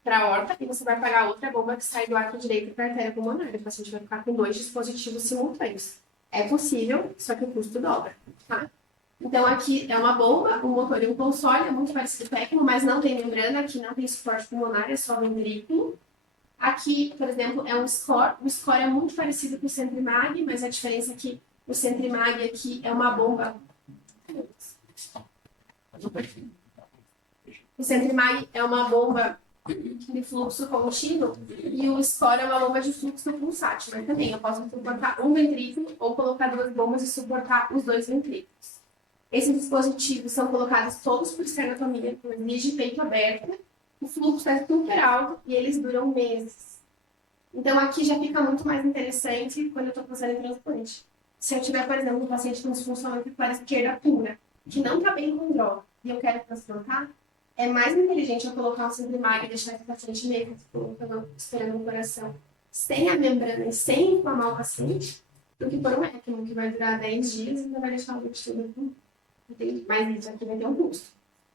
para a aorta e você vai pagar outra bomba que sai do átrio direito para a artéria pulmonar. O paciente vai ficar com 2 dispositivos simultâneos. É possível, só que o custo dobra, tá? Então, aqui é uma bomba, um motor e um console, é muito parecido com o ECMO, mas não tem membrana, aqui não tem suporte pulmonar, é só ventrículo. Aqui, por exemplo, é um score. O score é muito parecido com o Centrimag, mas a diferença é que o Centrimag aqui é uma bomba. O Centrimag é uma bomba de fluxo contínuo e o score é uma bomba de fluxo pulsátil. Mas também eu posso suportar um ventrículo ou colocar 2 bombas e suportar os 2 ventrículos. Esses dispositivos são colocados todos por esternotomia, por via de peito aberto. O fluxo é super alto e eles duram meses. Então, aqui já fica muito mais interessante quando eu estou fazendo transplante. Se eu tiver, por exemplo, um paciente com disfunção ventricular esquerda pura, que não está bem com droga, e eu quero transplantar, é mais inteligente eu colocar um Centrimag e deixar esse paciente meio esperando o coração, sem a membrana e sem inflamar o paciente, do que por um ECMO, que vai durar 10 dias e ainda vai deixar o ventilador com. Mas isso aqui vai ter um custo,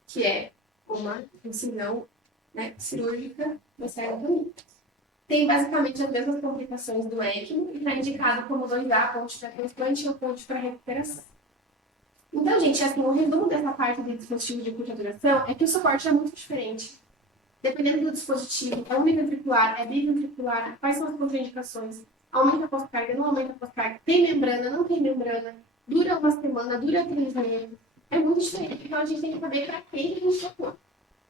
que é uma incisão, né, cirúrgica da esterotomia. Tem basicamente as mesmas complicações do ECMO e está indicado como 2A, ponte para transplante ou ponte para recuperação. Então, gente, assim, o resumo dessa parte de dispositivo de curta duração é que o suporte é muito diferente. Dependendo do dispositivo, é univentricular, é biventricular, quais são as contraindicações, aumenta a pós-carga, não aumenta a pós-carga, tem membrana, não tem membrana, dura uma semana, dura 3 meses. É muito diferente, então a gente tem que saber para quem a gente atua.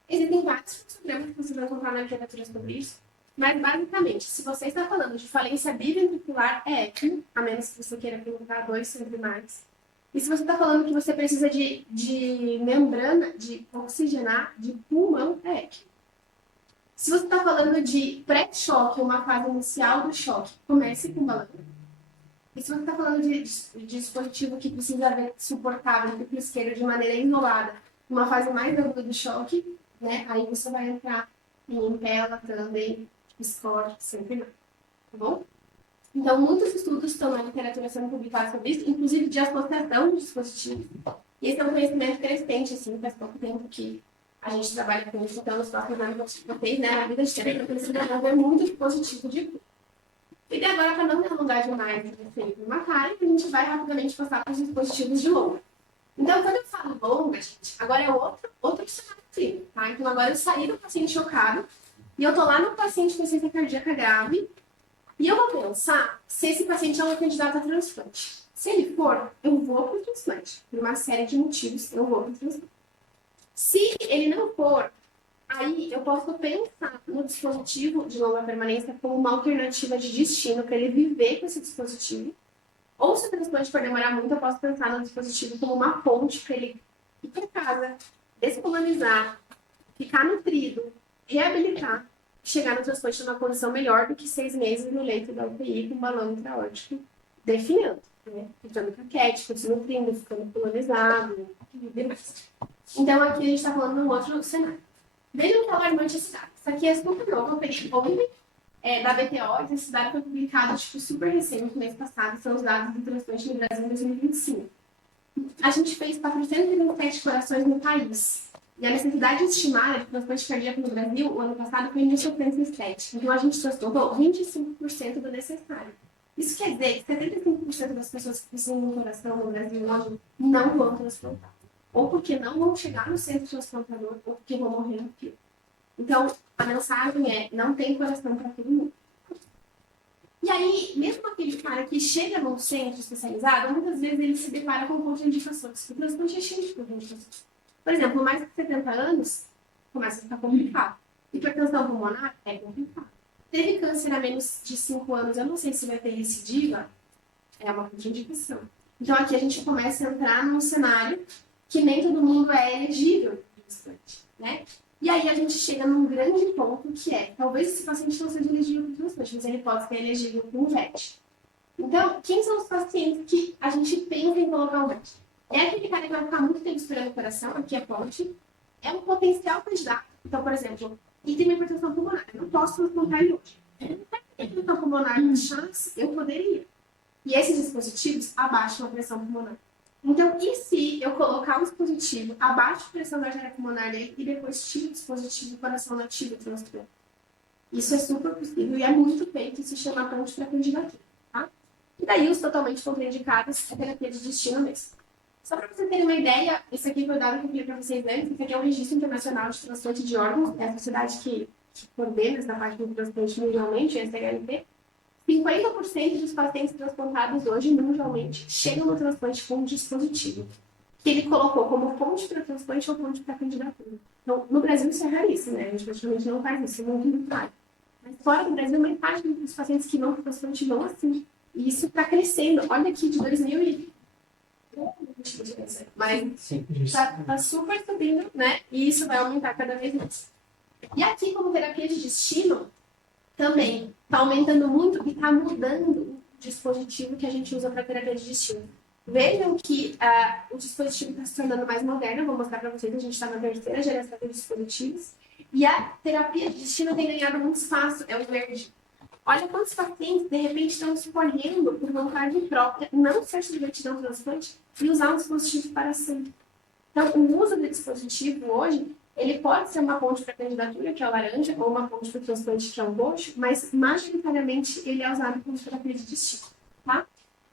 Existem vários fluxogramas que vocês vão encontrar na literatura sobre isso, mas basicamente, se você está falando de falência biventricular, é ECMO, a menos que você queira colocar 2 sempre mais. E se você está falando que você precisa de membrana, de oxigenar, de pulmão, é ECMO. Se você está falando de pré-choque, uma fase inicial do choque, comece com balão. E se você está falando de dispositivo que precisa suportar o ventrículo esquerdo de maneira isolada, uma fase mais aguda do choque, né, aí você vai entrar em Impella, também, Score, sempre mais. Tá bom? Então, muitos estudos estão na literatura sendo publicados sobre isso, inclusive de associação de dispositivos. E esse é um conhecimento crescente, assim, faz pouco tempo que a gente trabalha com isso, então nos próximos anos vocês, né, na vida de tempo, eu preciso desenvolver muito dispositivo de E daí agora, para não me alongar demais no matário, a gente vai rapidamente passar para os dispositivos de longa. Então, quando eu falo longa, gente, agora é outro cenário clínico, tá? Então, agora eu saí do paciente chocado e eu tô lá no paciente com insuficiência cardíaca grave e eu vou pensar se esse paciente é um candidato a transplante. Se ele for, eu vou para o transplante. Por uma série de motivos, eu vou para o transplante. Se ele não for, aí eu posso pensar no dispositivo de longa permanência como uma alternativa de destino para ele viver com esse dispositivo. Ou se o transplante for demorar muito, eu posso pensar no dispositivo como uma ponte para ele ir para casa, descolonizar, ficar nutrido, reabilitar, chegar no transplante numa condição melhor do que 6 meses no leito da UTI com balão intraórtico definhando, né? Ficando caquético, se nutrindo, ficando colonizado, então aqui a gente está falando de um outro cenário. Vejam que alarmante esse dado. Isso aqui é super novo, eu peguei ontem da BTO, esse dado foi publicado super recente, mês passado, são os dados do transplante no Brasil em 2025. A gente fez 427 corações no país. E a necessidade estimada de transplante cardíaco no Brasil, o ano passado, foi 1.807. Então, a gente transplantou 25% do necessário. Isso quer dizer que 75% das pessoas que precisam de um coração no Brasil hoje não vão transplantar. Ou porque não vão chegar no centro transplantador, ou porque vão morrer no fio. Então, a mensagem é, não tem coração para todo mundo. E aí, mesmo aquele cara que chega num centro especializado, muitas vezes ele se depara com contraindicações. O transplante é cheio de contraindicações. Por exemplo, mais de 70 anos, começa a ficar complicado. Hipertensão pulmonar é complicado. Teve câncer há menos de 5 anos, eu não sei se vai ter recidiva, é uma contraindicação. Então, aqui a gente começa a entrar num cenário que nem todo mundo é elegível para transplante, né? E aí a gente chega num grande ponto que é, talvez esse paciente não seja elegível para transplante, mas ele pode ser elegível para um VET. Então, quem são os pacientes que a gente pensa em colocar um VET? É aquele cara que vai ficar muito tempo esperando o coração, aqui é ponte, é um potencial candidato. Então, por exemplo, ele tem uma hipertensão pulmonar, eu não posso transplantar ele hoje. Ele não tem hipertensão pulmonar de chance, eu poderia. E esses dispositivos abaixam a pressão pulmonar. Então, e se eu colocar um dispositivo abaixo de pressão da artéria pulmonar dele e depois tiro o dispositivo do coração nativo do transplante? Isso é super possível e é muito feito, se chama ponte para candidatura, tá? E daí os totalmente contraindicados é terapia de destino mesmo. Só para você ter uma ideia, esse aqui foi o dado que eu falei para vocês antes, esse aqui é o Registro Internacional de Transplante de Órgãos, é a sociedade que coordena essa parte do transplante mundialmente, a SHLT. 50% dos pacientes transplantados hoje, mundialmente, chegam no transplante com um dispositivo que ele colocou como ponte para transplante ou ponte para candidatura. Então, no Brasil isso é raríssimo, né? A gente praticamente não faz isso, é muito raro. Mas fora do Brasil, metade dos pacientes que vão para transplante vão assim. E isso está crescendo. Olha aqui, de 2000 e... Mas está super subindo, né? E isso vai aumentar cada vez mais. E aqui, como terapia de destino, também está aumentando muito e está mudando o dispositivo que a gente usa para terapia de destino. Vejam que o dispositivo está se tornando mais moderno, eu vou mostrar para vocês, a gente está na terceira geração de dispositivos, e a terapia de destino tem ganhado muito espaço, é o verde. Olha quantos pacientes, de repente, estão escolhendo por vontade própria não ser submetido ao transplante e usar um dispositivo para sempre. Então, o uso do dispositivo hoje, ele pode ser uma ponte para a candidatura, que é o laranja, ou uma ponte para o transplante, que é o roxo, mas, majoritariamente, ele é usado como terapia de destino, tá?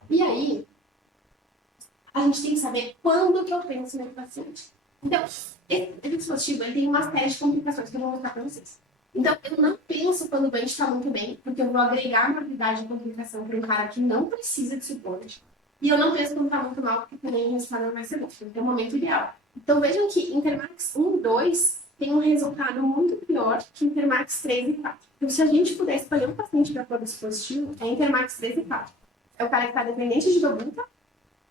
E aí, a gente tem que saber quando que eu penso no paciente. Então, esse dispositivo, ele tem uma série de complicações que eu vou mostrar para vocês. Então, eu não penso quando o doente está muito bem, porque eu vou agregar morbidade e complicação para um cara que não precisa de suporte. E eu não penso quando está muito mal, porque também o resultado não vai ser bom, porque é o momento ideal. Então, vejam que Intermax 1 e 2 tem um resultado muito pior que Intermax 3 e 4. Então, se a gente puder escolher um paciente para pôr dispositivo, é Intermax 3 e 4. É o cara que está dependente de dobuta,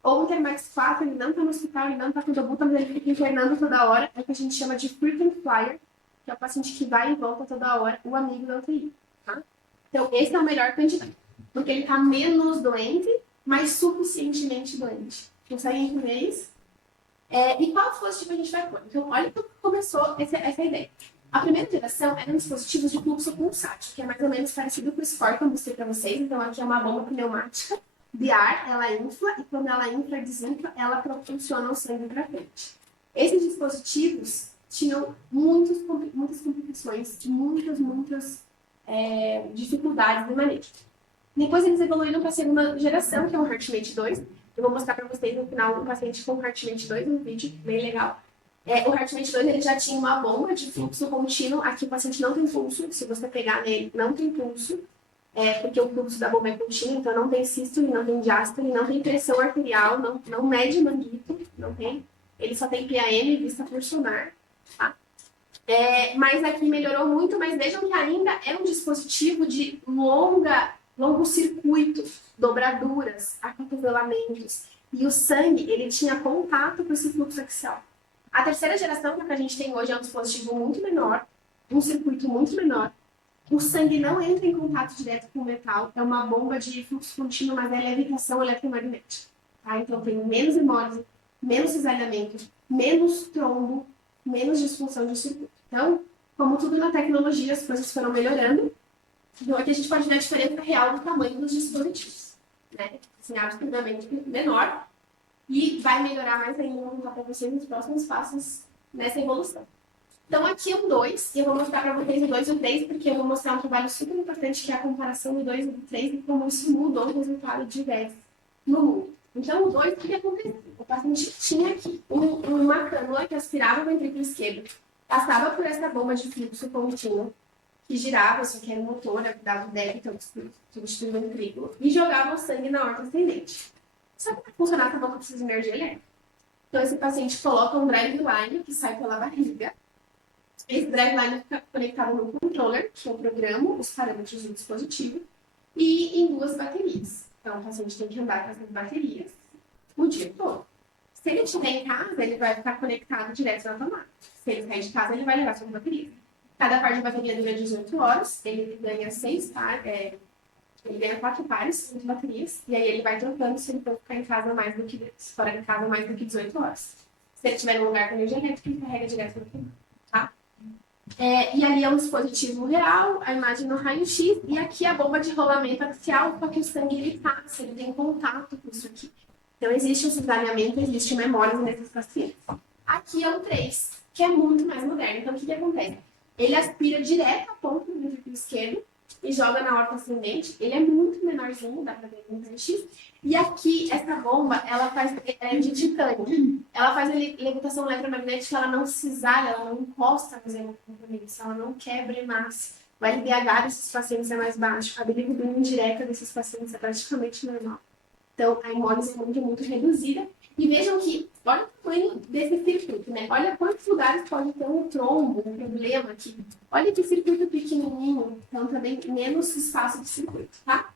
ou Intermax 4, ele não está no hospital, ele não está com dobuta, mas ele fica internando toda hora, é o que a gente chama de frequent flyer, que é o paciente que vai e volta toda hora, o amigo da UTI, tá? Então, esse é o melhor candidato, porque ele está menos doente, mas suficientemente doente. Consegue entender isso? E qual dispositivo a gente vai pôr? Então, olha como começou essa ideia. A primeira geração eram dispositivos de fluxo pulsátil, que é mais ou menos parecido com o Score que eu mostrei para vocês. Então, aqui é uma bomba pneumática de ar, ela infla, e quando ela infla e desinfla, ela propulsiona o sangue para frente. Esses dispositivos tinham muitas complicações, muitas dificuldades de manejo. Depois eles evoluíram para a segunda geração, que é o HeartMate 2. Eu vou mostrar para vocês no final um paciente com HeartMate 2, um vídeo bem legal. O HeartMate 2 ele já tinha uma bomba de fluxo contínuo. Aqui o paciente não tem pulso. Se você pegar nele, não tem pulso. Porque o fluxo da bomba é contínuo, então não tem sístole, não tem diástole, não tem pressão arterial, não mede manguito, não tem. Ele só tem PAM, vista por sonar. Tá? Mas aqui melhorou muito, mas vejam que ainda é um dispositivo de longo circuito, dobraduras, acotovelamentos. E o sangue, ele tinha contato com esse fluxo axial. A terceira geração, que é o que a gente tem hoje, é um dispositivo muito menor, um circuito muito menor. O sangue não entra em contato direto com o metal, é uma bomba de fluxo contínuo, mas é levitação eletromagnética. Tá? Então tem menos hemólise, menos cisalhamento, menos trombo, menos disfunção de circuito. Então, como tudo na tecnologia, as coisas foram melhorando. Então aqui a gente pode ver a diferença real do tamanho dos dispositivos. Né? Assim, absolutamente menor. E vai melhorar mais ainda, vou contar para vocês nos próximos passos nessa evolução. Então aqui é o 2, e eu vou mostrar para vocês o 2 e o 3, porque eu vou mostrar um trabalho super importante, que é a comparação do 2 e do 3, e como isso mudou o resultado de diversos no mundo. Então o 2, o que aconteceu? O paciente tinha aqui uma cânula que aspirava o ventrículo esquerdo, passava por essa bomba de fluxo contínuo, que girava, isso aqui era o motor, dava o débito, substituía o ventrículo, e jogava o sangue na horta ascendente. Só que para funcionar, essa bomba precisa de energia elétrica. Então esse paciente coloca um driveline que sai pela barriga. Esse driveline fica conectado no controller, que eu programo os parâmetros do dispositivo, e em 2 baterias. Então, o paciente tem que andar com essas baterias o dia todo. Se ele estiver em casa, ele vai ficar conectado direto na tomada. Se ele sair de casa, ele vai levar suas baterias. Cada par de bateria dura 18 horas, ele ganha 4 pares de baterias, e aí ele vai trocando se ele for ficar em casa fora de casa mais do que 18 horas. Se ele estiver num lugar com energia elétrica, ele carrega direto na tomada. Tá? E ali é um dispositivo real, a imagem no raio-x, e aqui a bomba de rolamento axial, para que o sangue ele passa, ele tem contato com isso aqui. Então existe um cisalhamento, existe memória nesses pacientes. Aqui é o 3, que é muito mais moderno. Então o que acontece? Ele aspira direto a ponta do ventrículo esquerdo e joga na horta ascendente. Ele é muito menorzinho, dá para ver no raio-x. E aqui, essa bomba, ela faz de titânio. Ela faz levitação eletromagnética, ela não cisalha, ela não encosta nos eletromagnéticos, ela não quebra em massa. O LDH desses pacientes é mais baixo, a bilirrubina indireta desses pacientes é praticamente normal. Então, a hemólise é muito, muito reduzida. E vejam que, olha o tamanho desse circuito, né? Olha quantos lugares pode ter um trombo, um problema aqui. Olha que circuito pequenininho, então também menos espaço de circuito, tá?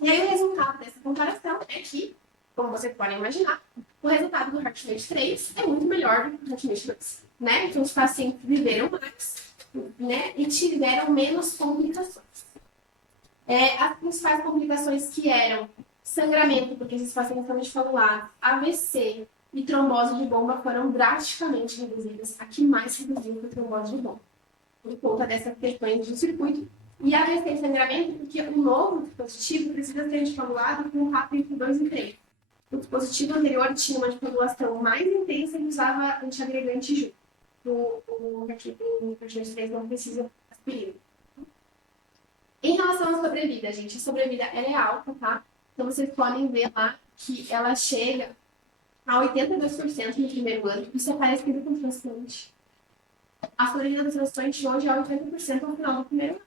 E aí o resultado dessa comparação é que, como vocês podem imaginar, o resultado do HeartMate 3 é muito melhor do que o HeartMate 2, né? Então os pacientes viveram mais, né? E tiveram menos complicações. As principais complicações que eram sangramento, porque esses pacientes estão descoagulados, AVC e trombose de bomba foram drasticamente reduzidas. A que mais reduziu foi a trombose de bomba, por conta dessas questões do circuito. E AVC e sangramento, porque o novo dispositivo precisa ser descoagulado com um RAP entre 2 e 3. O dispositivo anterior tinha uma descoagulação mais intensa e usava antiagregante junto. O HeartMate 3 não precisa aspirina. Em relação à sobrevida, gente, a sobrevida ela é alta, tá? Então, vocês podem ver lá que ela chega a 82% no primeiro ano. Isso é parecido com o transplante. A sobrevida do transplante hoje é 80% no final do primeiro ano.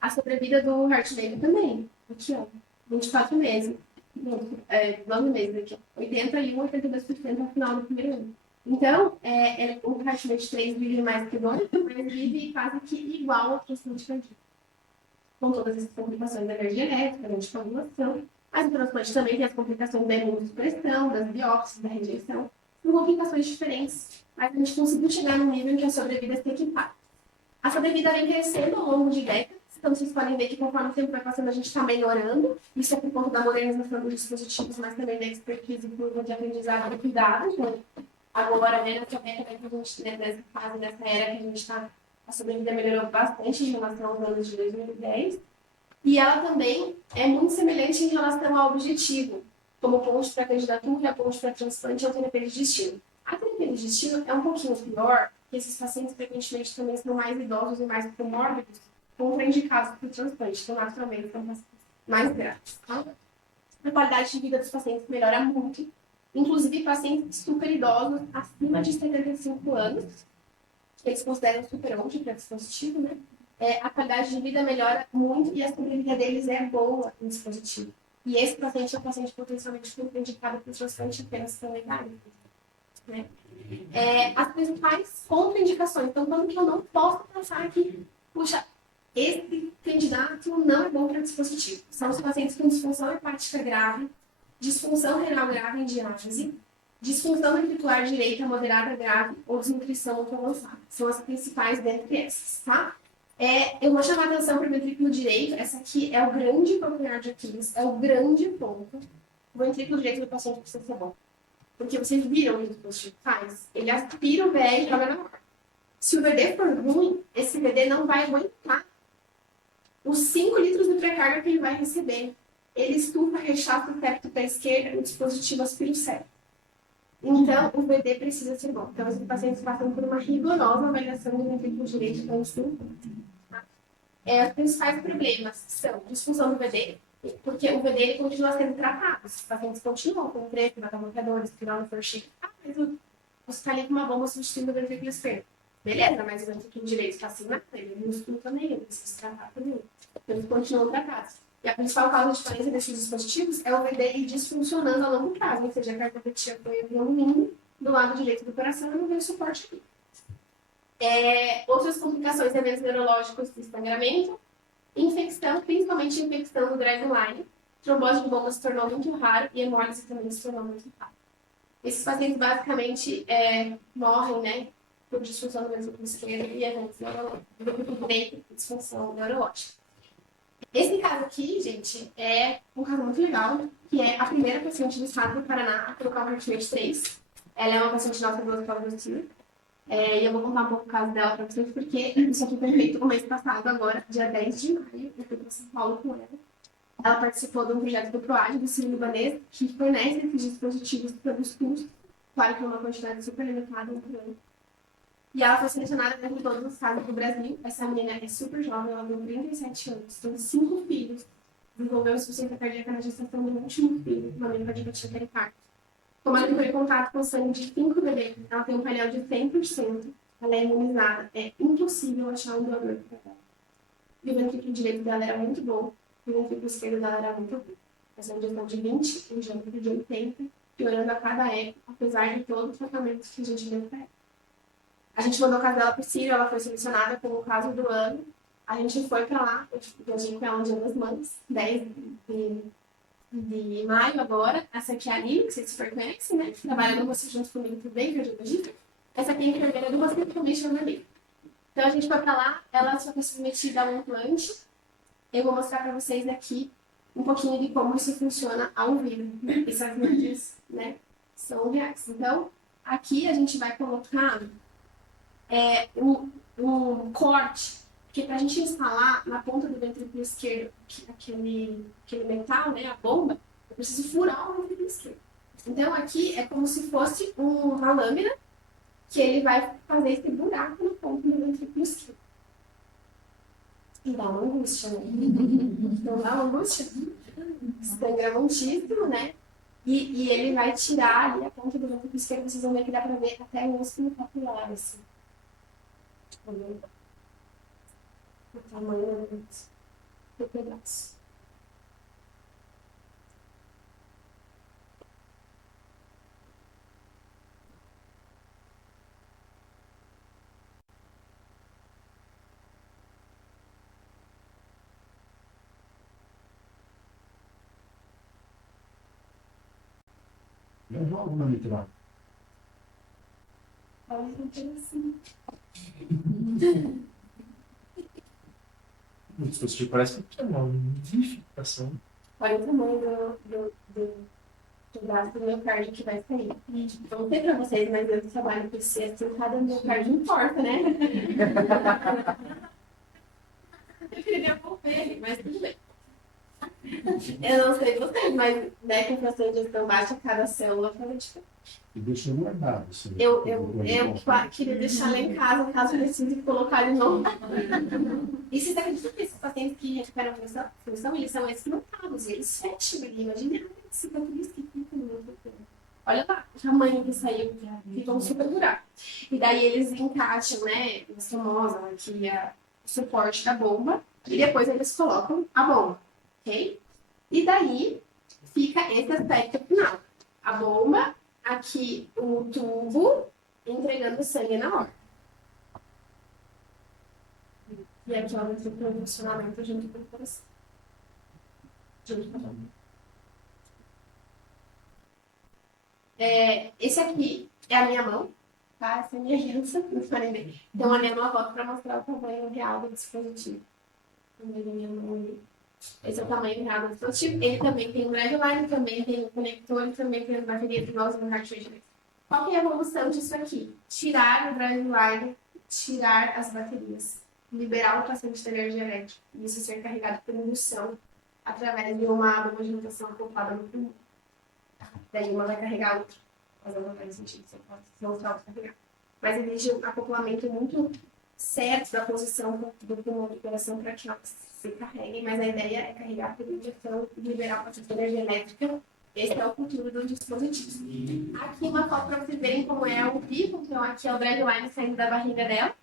A sobrevida do HeartMate também. Aqui, ó. 24 meses. 9 meses aqui. 81% a 82% no final do primeiro ano. Então, o HeartMate 3 vive mais que 2, mas vive quase que igual ao transplante cardíaco. Com todas essas complicações da energia elétrica, da anticoagulação. Mas o transplante também tem as complicações da imunossupressão, das biópsias, da rejeição. São complicações diferentes, mas a gente conseguiu chegar num nível em que a sobrevida se equipara. A sobrevida vem crescendo ao longo de décadas, então vocês podem ver que conforme o tempo vai passando a gente está melhorando. Isso é por conta da modernização dos dispositivos, mas também da expertise curva de aprendizado e cuidado. Então, agora, nessa década que a gente, nessa fase, nessa era que a gente está, a sobrevida melhorou bastante em relação aos anos de 2010. E ela também é muito semelhante em relação ao objetivo, como ponte para candidatura, ponte para transplante ou terapia de destino. A terapia de destino é um pouquinho pior, porque esses pacientes frequentemente também são mais idosos e mais comórbidos, contraindicados para o transplante. Então, naturalmente, são pacientes mais graves. Tá? A qualidade de vida dos pacientes melhora muito, inclusive pacientes super idosos, acima de 75 anos, que eles consideram super onde para dispositivo, né? A qualidade de vida melhora muito e a sobrevida deles é boa no dispositivo. E esse paciente é um paciente potencialmente contraindicado para o transplante apenas planetário. Né? As principais contraindicações. Então, quando que eu não posso pensar que, puxa, esse candidato não é bom para dispositivo? São os pacientes com disfunção hepática grave, disfunção renal grave em diálise, disfunção ventricular direita moderada grave ou desnutrição muito avançada. São as principais dentre essas, tá? Eu vou chamar a atenção para o ventrículo direito. Essa aqui é o grande calcanhar de Aquiles, é o grande ponto. O ventrículo direito do paciente precisa ser bom. Porque vocês viram o que o dispositivo faz? Ele aspira o VE e joga na mão. Se o VD for ruim, esse VD não vai aguentar os 5 litros de pré-carga que ele vai receber. Ele estufa, rechaça o septo para a esquerda e o dispositivo aspira o septo. Então, o VD precisa ser bom. Então, os pacientes passam por uma rigorosa avaliação do ventrículo direito antes do implante. Os principais problemas são disfunção do VD, porque o VD ele continua sendo tratado. Os pacientes continuam com treco, beta-bloqueadores, espiral no forchito. Mas você está ali com uma bomba substituindo o ventrículo esquerdo. Beleza, mas o ventrículo direito está assim, ele não músculo também, ele precisa tratar também. Então, eles continuam tratados. E a principal causa de falência desses dispositivos é o VD disfuncionando a longo prazo, ou seja, a cardiopatia foi evoluindo do lado direito do coração e não veio suporte aqui. Outras complicações, eventos neurológicos de sangramento, infecção, principalmente infecção do driveline, trombose de bomba se tornou muito raro e hemólise também se tornou muito raro. Esses pacientes basicamente morrem, né, por disfunção do ventrículo esquerdo e eventos neurológicos, disfunção neurológica. Esse caso aqui, gente, é um caso muito legal, que é a primeira paciente do estado do Paraná a colocar o HeartMate 3. Ela é uma paciente nossa do Hospital do Sul. E eu vou contar um pouco o caso dela para vocês, porque isso aqui foi feito no mês passado, agora, dia 10 de maio. Eu fui para São Paulo com ela. Ela participou de um projeto do PROAD, do Sírio-Libanês, que fornece esses dispositivos para os custos. Claro que é uma quantidade super limitada por ano. E ela foi selecionada dentro de todos os estados do Brasil. Essa menina é super jovem, ela tem 37 anos, tem 5 filhos, desenvolveu insuficiência cardíaca na gestação do último filho, uma menina de cardiopatia pericárdica. Como ela entrou em contato com sangue de 5 bebês, ela tem um painel de 100%, ela é imunizada, é impossível achar um doador para ela. E o ventrículo direito dela era muito bom, e o ventrículo esquerdo dela era muito ruim. Essa é uma gestão de 20, um diâmetro de 80, piorando a cada época, apesar de todo o tratamento que a gente deu para ela. A gente mandou o caso dela para o Sírio, ela foi selecionada como o caso do ano. A gente foi para lá, eu viajei com ela no Dia das Mães, 10 de maio agora. Essa aqui é a Aline, que vocês super conhecem, né? Trabalha no Você junto comigo também, cardiologista. Essa aqui é a enfermeira do Você também chama ali. Então a gente foi para lá, ela só foi submetida a um implante. Eu vou mostrar para vocês aqui um pouquinho de como isso funciona ao vivo. Essas imagens, né, são reais. Então, aqui a gente vai colocar o corte, porque para a gente instalar na ponta do ventrículo esquerdo aquele metal, né, a bomba, eu preciso furar o ventrículo esquerdo. Então aqui é como se fosse uma lâmina que ele vai fazer esse buraco na ponta do ventrículo esquerdo. E dá uma angústia, né? Não dá uma angústia? Sangra muitíssimo, né? E ele vai tirar ali a ponta do ventrículo esquerdo, vocês vão ver que dá para ver até o músculo capilar, assim. O tamanho do pedaço. Não vou monitorar. Olha um pedacinho. O dispositivo parece que é uma modificação. Olha o tamanho do pedaço do miocárdio que vai sair. Eu não sei pra vocês, mas eu trabalho com esse assim, cada miocárdio importa, né? Eu queria devolver ele, mas tudo bem. Eu não sei vocês, mas né, com fração de gestão baixa, cada célula faz diferença. E deixa guardado. Assim, Queria deixar lá em casa, caso precise colocar ele novo. E vocês acreditam que esses pacientes que recuperam a função, eles são explotados, eles fecham ali, imagina esse cicatriz que fica no outro corpo. Olha lá, o tamanho que saiu, fica um super buraco. E daí eles encaixam, né, na estromosa, aqui o suporte da bomba, e depois eles colocam a bomba, ok? E daí fica esse aspecto final. A bomba, aqui o tubo, entregando sangue na horta. E aqui ela vai ter o funcionamento junto com o coração. Junto com a bomba. Esse aqui é a minha mão, tá? Essa é a minha aliança, não podem ver. Então, a minha foto para mostrar o tamanho real do dispositivo. Esse é o tamanho real do dispositivo. Ele também tem um driveline, também tem um conector, também tem uma bateria de nós no cartridge. Qual que é a evolução disso aqui? Tirar o driveline, tirar as baterias, liberar o paciente da energia elétrica e isso ser carregado por indução através de uma bomba de rotação acoplada no pulmão. Daí uma vai carregar a outra. Mas não faz sentido, você pode não carregar. Mas exige um acoplamento muito certo da posição do pulmão do coração para que ela se carregue. Mas a ideia é carregar por injeção e liberar o paciente da energia elétrica. Esse é o futuro do dispositivo. Aqui uma foto para vocês verem como é o pico. Então aqui é o driveline saindo da barriga dela.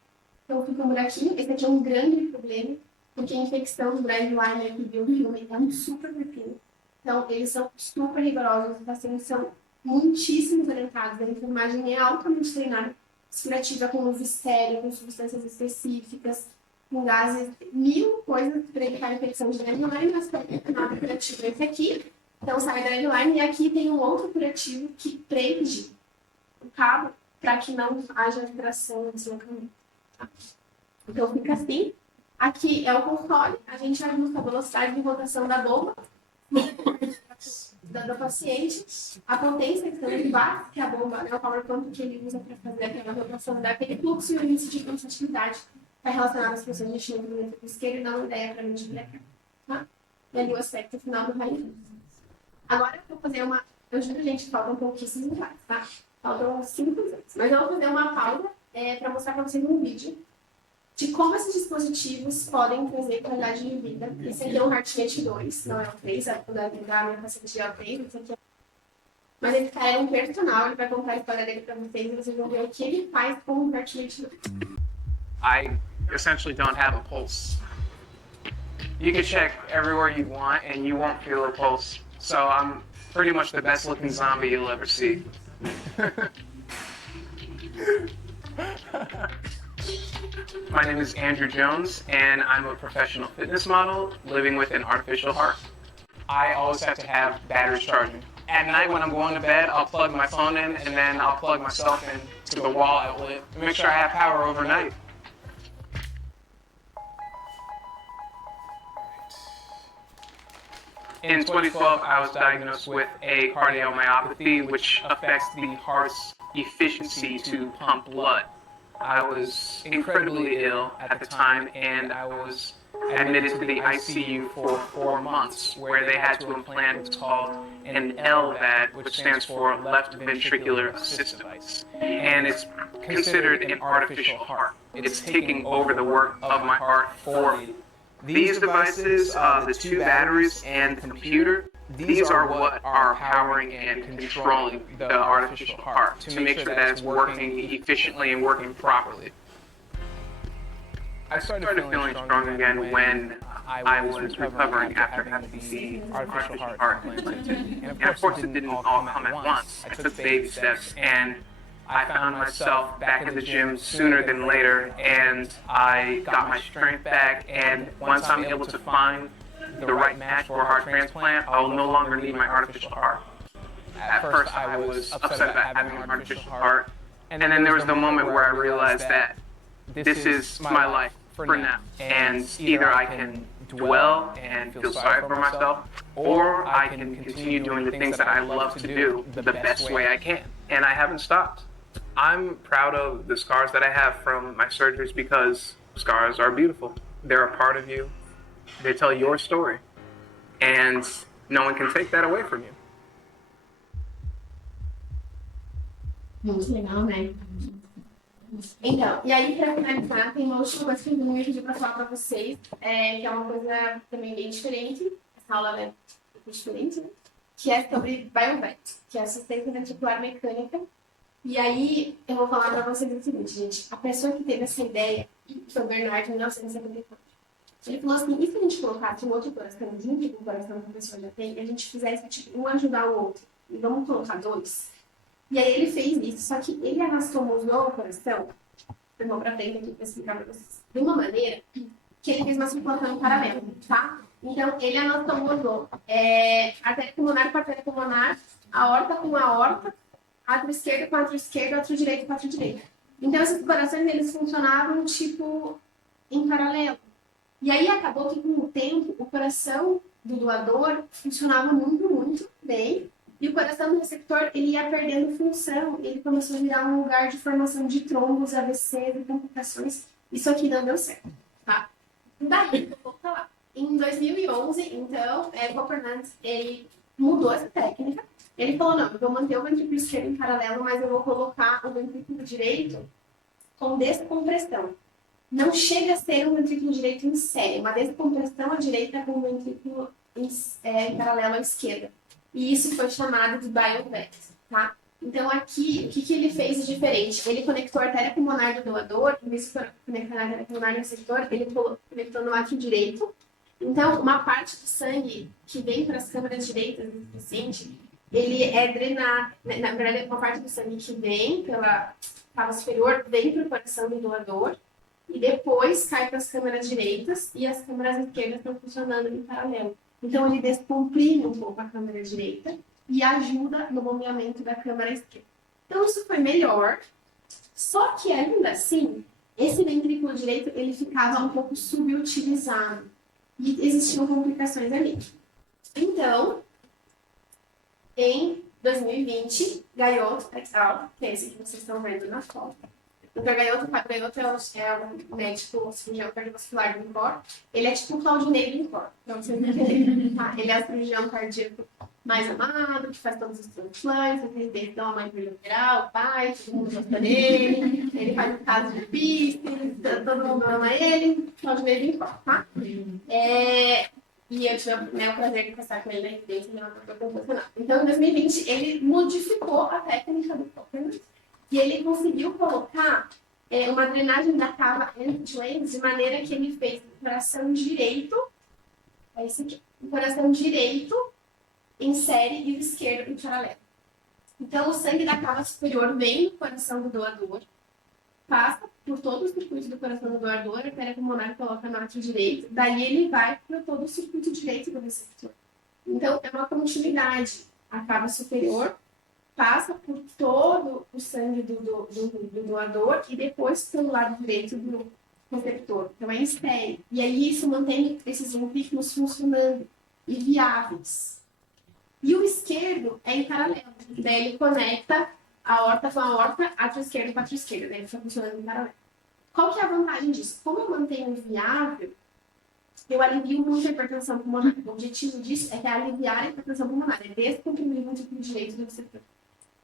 Então fica um buraquinho. Esse aqui é um grande problema, porque a infecção do driveline aqui viu o filme é um super pepino. Então, eles são super rigorosos, os pacientes são muitíssimo orientados, a enfermagem é altamente treinada, curativa com luz estéreo, com substâncias específicas, com gases, mil coisas para evitar a infecção de driveline, mas nada curativo esse aqui. Então, sai driveline e aqui tem um outro curativo que prende o cabo para que não haja vibração no deslocamento. Então, fica assim. Aqui é o console, a gente ajusta a velocidade de rotação da bomba, do paciente, a potência que também vai, que é a bomba, é o power pump que ele usa para fazer aquela rotação daquele fluxo e o índice de contratividade está relacionado às funções de estímulo do ventrículo esquerdo e dá uma ideia para a mente breca. Tá? E ali o aspecto final do raio. Agora eu vou fazer uma. Eu juro, gente, faltam pouquíssimos slides, tá? Faltam 5 slides. Mas eu vou fazer uma pausa para mostrar para vocês um vídeo de como esses dispositivos podem trazer qualidade de vida. Esse aqui é um HeartMate 2, não é o 3, é o da minha paciente é o 3, esse aqui é... Mas ele carrega um personal, ele vai contar a história dele para vocês e vocês vão ver o que ele faz com o HeartMate 2. I essentially don't have a pulse. You can check everywhere you want and you won't feel a pulse. So I'm pretty much the best looking zombie you'll ever see. My name is Andrew Jones, and I'm a professional fitness model living with an artificial heart. I always have to have batteries charging. At night when I'm going to bed, I'll plug my phone in, and then I'll plug myself into the wall outlet and make sure I have power overnight. In 2012, I was diagnosed with a cardiomyopathy, which affects the heart's efficiency to pump blood. I was incredibly ill at the time, and I was admitted to the ICU for 4 months, where they had to implant what's called an LVAD, which stands for left ventricular assist device. And it's considered an artificial heart. It's taking over the work of my heart for me. These devices, the 2 batteries and the computer, these are what are powering and controlling the artificial heart to make sure that it's working efficiently and working properly. I started feeling strong again when I was recovering after having the artificial heart implanted. And of course it didn't all come at once. I took baby steps and I found myself back in the gym sooner than later, and I got my strength back, and once I'm able to find the right match for a heart transplant, I will no longer need my artificial heart. At first I was upset about having an artificial heart, and then there was the moment where I realized that this is my life for now, and either I can dwell and feel sorry for myself, or I can continue doing the things that I love to do the best way I can, and I haven't stopped. I'm proud of the scars that I have from my surgeries because scars are beautiful. They're a part of you. They tell your story. And no one can take that away from you. Muito legal, né? Então, e aí para finalizar, tem uma última coisa que eu me pedi para falar para vocês, que é uma coisa também bem diferente, essa aula é um pouco diferente, né? Que é sobre BioVet, que é assistência ventricular mecânica. E aí eu vou falar para vocês o seguinte, gente, a pessoa que teve essa ideia foi o Bernard em 1974. Ele falou assim, e se a gente colocasse um outro coração junto com o coração que a pessoa já tem, e a gente fizesse tipo, um ajudar o outro, e vamos colocar dois? E aí ele fez isso, só que ele anastomosou o coração, eu vou pra frente aqui para explicar para vocês, de uma maneira que ele fez uma circulação em paralelo, tá? Então, ele anastomosou artéria pulmonar com artéria pulmonar, aorta com aorta, átrio esquerdo com átrio esquerdo, átrio direito com átrio direito. Então, esses corações, eles funcionavam, tipo, em paralelo. E aí, acabou que, com o tempo, o coração do doador funcionava muito, muito bem. E o coração do receptor, ele ia perdendo função. Ele começou a virar um lugar de formação de trombos, AVCs e complicações. Isso aqui não deu certo, tá? Daí, eu vou voltar lá. Em 2011, então, Copernic, ele mudou essa técnica. Ele falou, não, eu vou manter o ventrículo esquerdo em paralelo, mas eu vou colocar o ventrículo direito com descompressão. Não chega a ser um ventrículo direito em série, uma descompressão à direita com o ventrículo em paralelo à esquerda. E isso foi chamado de BioVet, tá? Então, aqui, o que ele fez de diferente? Ele conectou a artéria pulmonar do doador, em vez de conectar a artéria pulmonar no receptor, ele conectou no átrio direito. Então, uma parte do sangue que vem para as câmaras direitas do paciente, ele é drenado, na verdade, uma parte do sangue que vem pela cava superior, vem para o coração do doador, e depois cai para as câmaras direitas, e as câmaras esquerdas estão funcionando em paralelo. Então, ele descomprime um pouco a câmara direita e ajuda no bombeamento da câmara esquerda. Então, isso foi melhor, só que ainda assim, esse ventrículo direito, ele ficava um pouco subutilizado. E existiam complicações ali. Então, em 2020, Gaiotto et al., que é esse que vocês estão vendo na foto. O Gaiotto é um médico cirurgião cardiovascular do INCOR. Ele é tipo um Claudinei do INCOR, pra vocês entenderem. Tá? Ele é o cirurgião cardíaco mais amado, que faz todos os transplantes, vocês veem então a mãe bilateral, o pai, todo mundo gosta dele. Ele faz o caso de piste, todo mundo ama ele. Claudinei do INCOR, tá? E eu tive o prazer de passar com ele na residência e não foi proporcional. Então, em 2020, ele modificou a técnica do Copernic e ele conseguiu colocar uma drenagem da cava end-to-end de maneira que ele fez o coração direito, é esse aqui, o coração direito em série e o esquerdo em paralelo. Então, o sangue da cava superior vem do coração do doador, passa por todo o circuito do coração do doador, a artéria pulmonar coloca no átrio direito, daí ele vai para todo o circuito direito do receptor. Então, é uma continuidade. A cava superior passa por todo o sangue do doador e depois pelo lado direito do receptor. Então, é em série. E aí, isso mantém esses ventrículos funcionando e viáveis. E o esquerdo é em paralelo. Daí, ele conecta a aorta com a aorta, átrio esquerdo com átrio esquerdo. Daí, ele fica funcionando em paralelo. Qual que é a vantagem disso? Como eu mantenho viável, eu alivio muito a hipertensão pulmonar. O objetivo disso é aliviar a hipertensão pulmonar, é descomprimir o ventrículo direito do receptor.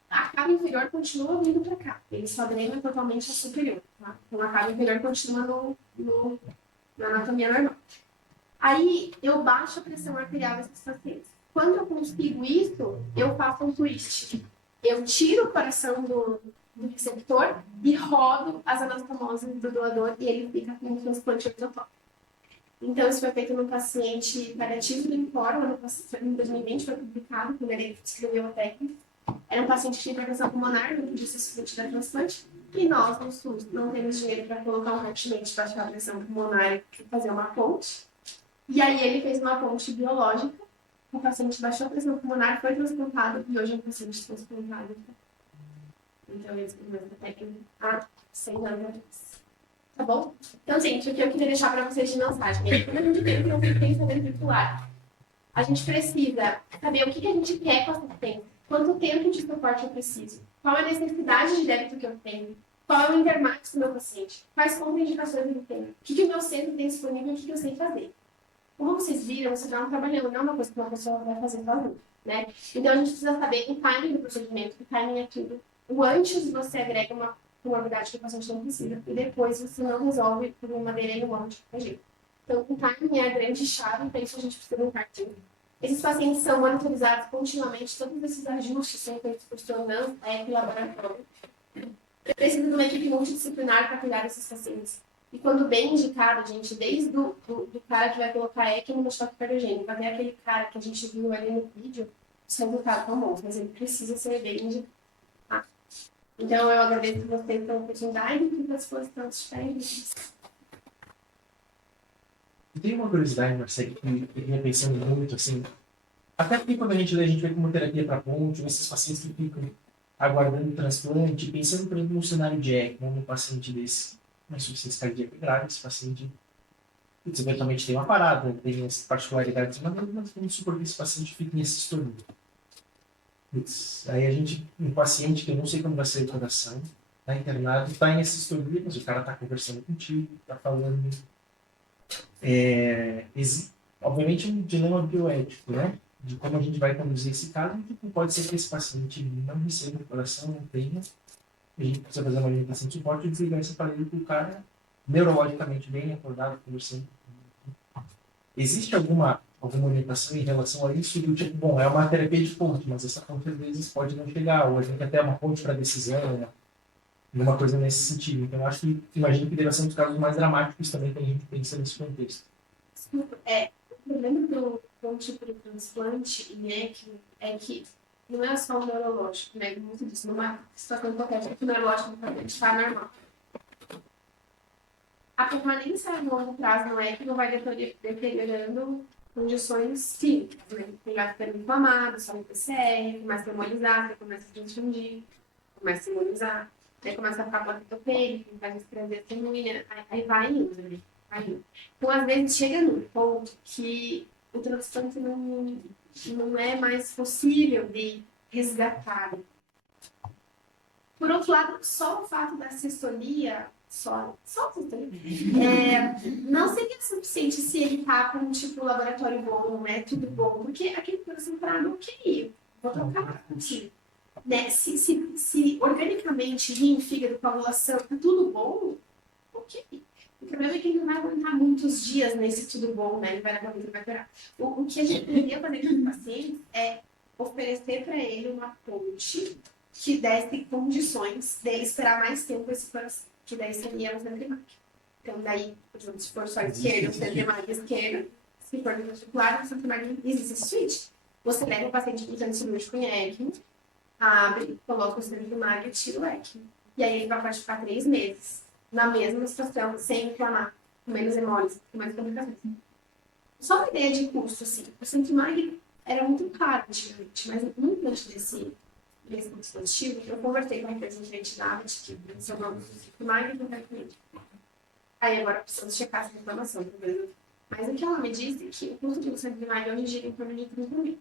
A cava inferior continua vindo para cá, ele só drena totalmente a superior. Tá? Então a cava inferior continua na anatomia normal. Aí eu baixo a pressão arterial desses pacientes. Quando eu consigo isso, eu faço um twist. Eu tiro o coração do receptor e rodo as anastomoses do doador e ele fica com um transplante ortotópico. Então, isso foi feito num paciente paliativo do INCOR, em 2020 foi publicado, quando ele escreveu a técnica. Era um paciente que tinha hipertensão pulmonar, não podia ser submetido a transplante, e nós, no SUS, não temos dinheiro para colocar um heart-mate, baixar a pressão pulmonar e fazer uma ponte. E aí ele fez uma ponte biológica, o paciente baixou a pressão pulmonar, foi transplantado, e hoje é um paciente transplantado. Então, ele descobriu essa técnica há 100 anos. Tá bom? Então, gente, o que eu queria deixar para vocês de mensagem é que quando a gente tem uma assistência ventricular, a gente precisa saber o que a gente quer com a assistência, quanto tempo de suporte eu preciso, qual é a necessidade de débito que eu tenho, qual é o intermax do meu paciente, quais contraindicações ele tem, o que o meu centro tem disponível e o que eu sei fazer. Como vocês viram, você está trabalhando, não é uma coisa que uma pessoa vai fazer sozinha, né? Então, a gente precisa saber o timing do procedimento, o timing é tudo. O antes você agrega uma comorbidade que o paciente não precisa, e depois você não resolve por uma maneira igual de qualquer jeito. Então, o timing é a grande chave, para isso a gente precisa de um cartão. Esses pacientes são monitorizados continuamente, todos esses ajustes são feitos por Sondan, e laboratório. Precisa de uma equipe multidisciplinar para cuidar desses pacientes. E quando bem indicado, gente, desde do cara que vai colocar ECMO no choque cardiogênico, até aquele cara que a gente viu ali no vídeo, os resultados estão bons, mas ele precisa ser bem indicado. Tá? Então, eu agradeço vocês pela oportunidade e pela disposição de estar aí. E tem uma curiosidade, Marcelo, que eu vinha pensando muito, assim, até porque quando a gente lê, a gente vê como terapia para ponte, esses pacientes que ficam aguardando transplante, pensando, por exemplo, no cenário de ECMO, num paciente desse, uma insuficiência cardíaca grave, esse paciente, putz, eventualmente tem uma parada, tem as particularidades, mas vamos supor que esse paciente fique em assistolia. Aí a gente, um paciente que eu não sei como vai ser a recuperação, está internado, está em assistolia, mas o cara está conversando contigo, está falando. Obviamente um dilema bioético, né? De como a gente vai conduzir esse caso, e pode ser que esse paciente não receba recuperação, não tenha, a gente precisa fazer uma alimentação de suporte e desligar esse aparelho para o cara neurologicamente bem acordado, conversando. Existe alguma orientação em relação a isso? Do tipo, bom, é uma terapia de ponte, mas essa ponte às vezes pode não chegar, ou a gente até uma ponte para decisão, né? Alguma coisa nesse sentido. Então, eu acho que, imagino que deve ser um dos casos mais dramáticos também que a gente pensa nesse contexto. Desculpa, o problema do tipo de transplante em ECMO é que não é só o neurológico, né? Muito disso, numa situação hipotética que o neurológico do paciente está normal. A permanência a longo prazo no ECMO vai deteriorando condições clínicas, né? Ele vai ficando inflamado, só no PCR, começa a hemolizar, começa a transfundir, começa a hemolizar, aí começa a ficar plaquetopênico, vai desprender a termina, aí vai indo, né? Então, às vezes, chega num ponto que o transplante não é mais possível de resgatar. Por outro lado, só o fato da sistolia, só a sistolia, não seria suficiente se ele está com tipo laboratório bom, um método bom, porque aquele coração parado, ok, vou trocar contigo. Né? Se organicamente, rim, fígado, coagulação, tá tudo bom, ok. O problema é que ele não vai aguentar muitos dias nesse tudo bom, né? Ele vai levar muito, vai curar. O que a gente poderia fazer com os pacientes é oferecer para ele uma ponte que desse condições dele esperar mais tempo esse coração, que daí seria o centro. Então, daí, por exemplo, se for só esquerda, o centro esquerda, se for ventricular, o centro existe esse switch. Você leva o paciente para o centro cirúrgico em ECMO, abre, coloca o centro e tira o ECMO. E aí ele vai ficar 3 meses. Na mesma situação, sem inflamar, com menos hemólise, com mais complicações. Só uma ideia de custo, assim, o Centimag era muito caro antigamente, mas no implante desse dispositivo, eu conversei com a representante da Abbott, que mencionou o nome do Centimag e não comigo. Aí agora precisamos checar essa reclamação, talvez. Mas o que ela me disse é que o custo de um Centimag hoje gira em torno de 30 mil.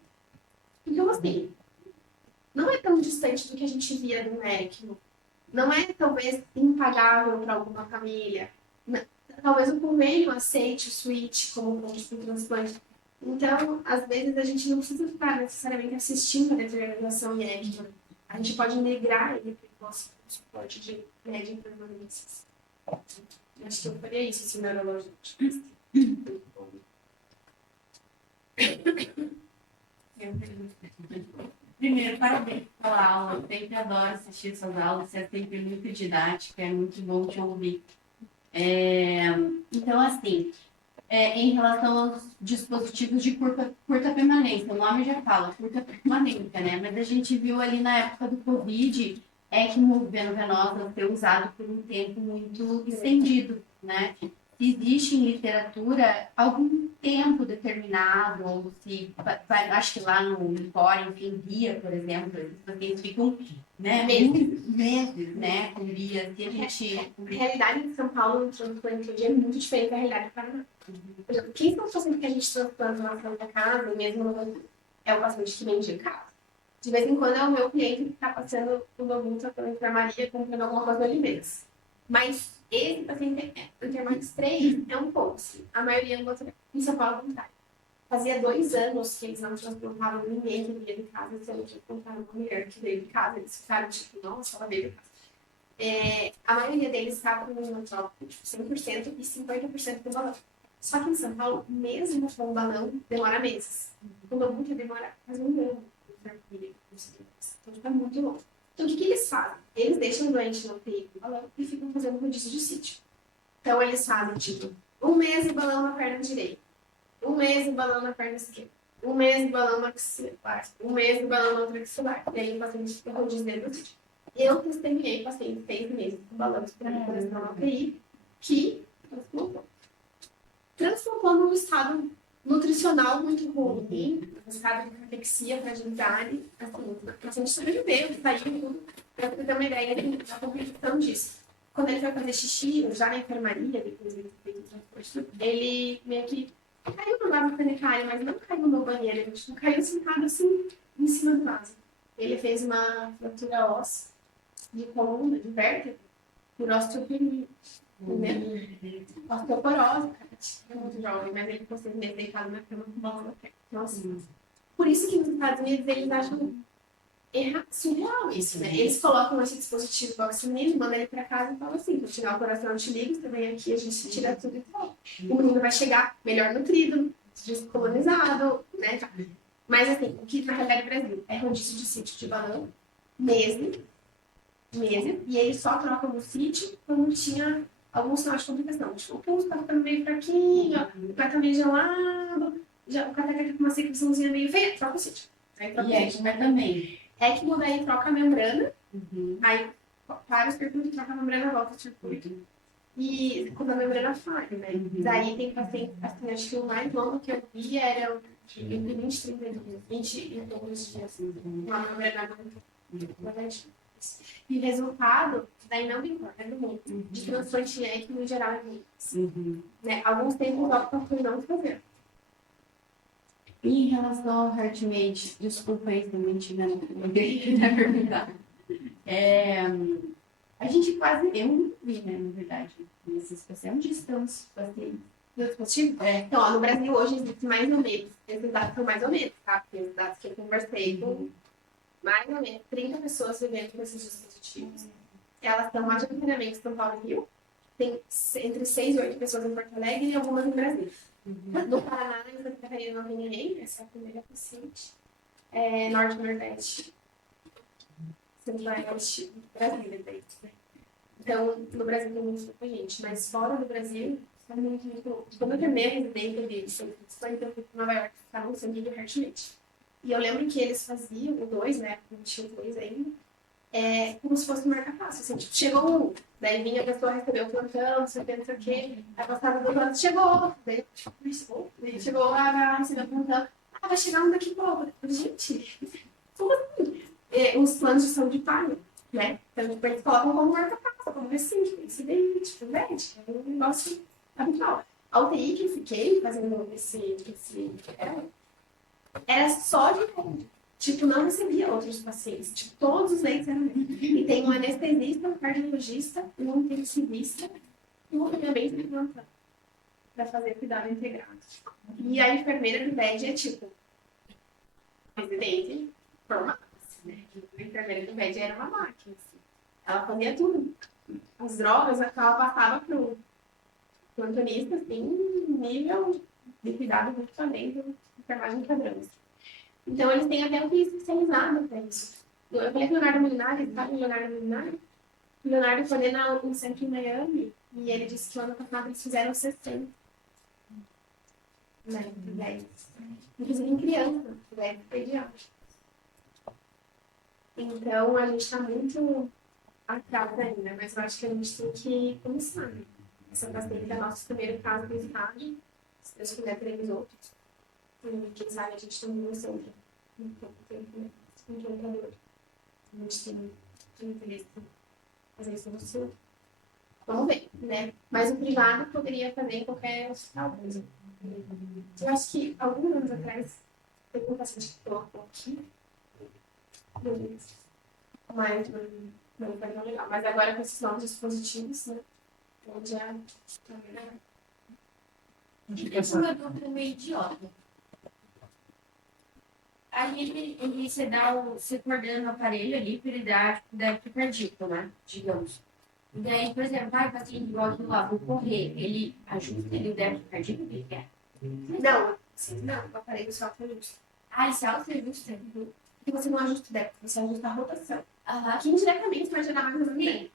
Então, assim, não é tão distante do que a gente via do ECMO. Não é, talvez, impagável para alguma família. Talvez o convênio aceite o switch como ponto de transplante. Então, às vezes, a gente não precisa ficar necessariamente assistindo a deterioração em ECMO. A gente pode migrar ele para o nosso suporte de média em permanências. Acho que eu faria isso, assim, neurologicamente. Primeiro, parabéns pela aula. Eu sempre adoro assistir essas aulas. Você é sempre muito didática, é muito bom te ouvir. Então, assim, em relação aos dispositivos de curta permanência, o nome já fala, curta permanência, né? Mas a gente viu ali na época do Covid, ECMO venosa ser usado por um tempo muito estendido, né? Se existe em literatura algum tempo determinado, ou se, acho que lá no Core, enfim, guia, por exemplo, esses pacientes ficam, né, meses, né, com guia. Se a gente... A realidade em São Paulo, no transplante é muito diferente da realidade do Paraná. Por exemplo, quem são os pacientes que a gente transplanta na Santa Casa, mesmo no... é o paciente que vem de casa. De vez em quando é o meu cliente que está passando o Noguta pela enfermaria comprando alguma coisa no Oliveiras. Mas Esse paciente Intermax 3 é um pouco, assim. A maioria em São Paulo, ao contrário. Fazia 2 anos que eles não transplantavam ninguém que veio de casa, se eu não transplantaram uma mulher que veio de casa. Eles ficaram tipo, nossa, ela veio de casa. A maioria deles estava com um metrópole, tipo, 100% e 50% com balão. Só que em São Paulo, mesmo com o balão, demora meses. Quando muito demora quase um ano. Então fica muito longo. Então o que eles fazem? Eles deixam o doente no UTI com balão e ficam fazendo rodízio de sítio. Então eles fazem, tipo, 1 mês de balão na perna direita, 1 mês de balão na perna esquerda, 1 mês de balão na axilar, 1 mês de balão na outra axilar. E aí o paciente fica rodízio dentro do sítio. Eu testemunhei paciente 6 meses com balão esperando por estar na UTI que transplantou num estado nutricional muito ruim, um estado de catexia, fragilidade, assim, o paciente sobreviveu, saiu tudo, para você ter uma ideia da complicação disso. Quando ele foi fazer xixi, já na enfermaria, depois de ter feito o transporte, ele meio que caiu no vaso sanitário, mas não caiu no banheiro, ele tipo, caiu sentado assim, em cima do vaso. Ele fez uma fratura óssea de coluna, de vértebra, por osteopenia. Osteoporose, cara, é muito jovem, mas ele consegue ser deitado na cama com balão na perna. Então, assim, por isso que nos Estados Unidos eles acham surreal isso, né? Eles colocam esse dispositivo do oxigênio, mandam ele pra casa e falam assim, vou tirar o coração, eu te ligo, você vem aqui, a gente tira tudo e tal. O menino vai chegar melhor nutrido, descolonizado, né? Mas assim, o que na realidade no Brasil é rodízio de sítio de balão, meses, e eles só trocam no sítio quando tinha algum sinal de complicação. Tipo, o pulso tá ficando meio fraquinho, o pé tá meio gelado, já, o cateca tá com uma secreçãozinha meio feia, troca o sítio. Aí troca E ECMO também. ECMO daí troca a membrana, aí para os circuitos, troca a membrana, volta o circuito. E quando a membrana falha, né? Daí tem paciente, assim, acho que o mais longo que eu vi era entre 20 e 30 dias, 20 e poucos dias, assim, uma membrana muito. E resultado, daí não importa, é muito. De transplante ECMO em geral é muito. Né? Alguns tempos optam por não fazer. E em relação ao HeartMate, desculpa aí também tivendo na perguntar. A gente quase, eu não vi, né, na verdade, nesse especial, onde estamos pacientes? Do dispositivo? Então, ó, no Brasil hoje existe mais ou menos, esses dados são mais ou menos, tá? Porque os dados que eu conversei com mais ou menos 30 pessoas vivendo com esses dispositivos. Elas estão majoritariamente em São Paulo e Rio. Tem entre 6 e 8 pessoas em Porto Alegre e algumas em Brasília. No Paraná e Santa Catarina não tem ninguém, essa é a primeira paciente. Norte e Nordeste. Centro-Oeste, Brasília, daí. Então, no Brasil tem muita gente, mas fora do Brasil, é muito. Quando eu terminei a residência de centro de expansão, eu fui para Nova York, ficar no sangue de HeartMate. E eu lembro que eles faziam o 2, né? Não tinha o 2 ainda. Como se fosse um marca-passo. Assim, tipo, chegou um, daí vinha a pessoa receber o plantão, não sei o quê. Aí passava 2 anos, chegou outro. Daí, daí chegou a receber o plantão. Ah, vai chegar um daqui a pouco. Gente, como assim? Os planos de saúde pagam, né? Então, tipo, eles colocam como marca-passo, como assim, incidente, prudente. É um negócio habitual. A UTI que eu fiquei fazendo era só de conta. Tipo, não recebia outros pacientes. Tipo, todos os leitos eram meus. E tem um anestesista, um cardiologista, um intensivista e um também de plantão para fazer cuidado integrado. E a enfermeira do BED é tipo residente formada, assim, né? A enfermeira do BED era uma máquina, assim. Ela fazia tudo. As drogas, ela passava pro plantonista, assim, nível de cuidado muito além do enfermagem padrão. Então, eles têm até um piso especializado para isso. Eu falei com o Leonardo Molinari, sabe o Leonardo Molinari? O Leonardo foi um centro em Miami e ele disse que o ano passado eles fizeram 60. Né? 10. Inclusive em criança, 10 pediátrico. Então, a gente está muito atrás ainda, mas eu acho que a gente tem que começar. Essa paciente é nosso primeiro caso do estágio. Se Deus quiser, teremos outros. E quem sabe a gente tem um centro. Um pouco tempo, né? Um orientador. A gente tem interesse em fazer isso no sul. Vamos ver, né? Mas o privado poderia fazer em qualquer hospital, por exemplo. Eu acho que alguns anos atrás, teve um paciente que colocou aqui. Mas não foi tão legal. Mas agora com esses novos dispositivos, né? Já. Esse meu dúvida é meio idiota. Aí você coordena o aparelho ali para ele dar débito cardíaco, né? Digamos. E daí, por exemplo, vai paciente igual aquilo lá, vou correr, ele ajusta ele o débito cardíaco que ele quer. Não, sim, não, o aparelho só ajusta. Ah, isso é auto-ajusta? Porque você não ajusta o débito, você ajusta a rotação. Aham. Que indiretamente vai gerar mais movimento.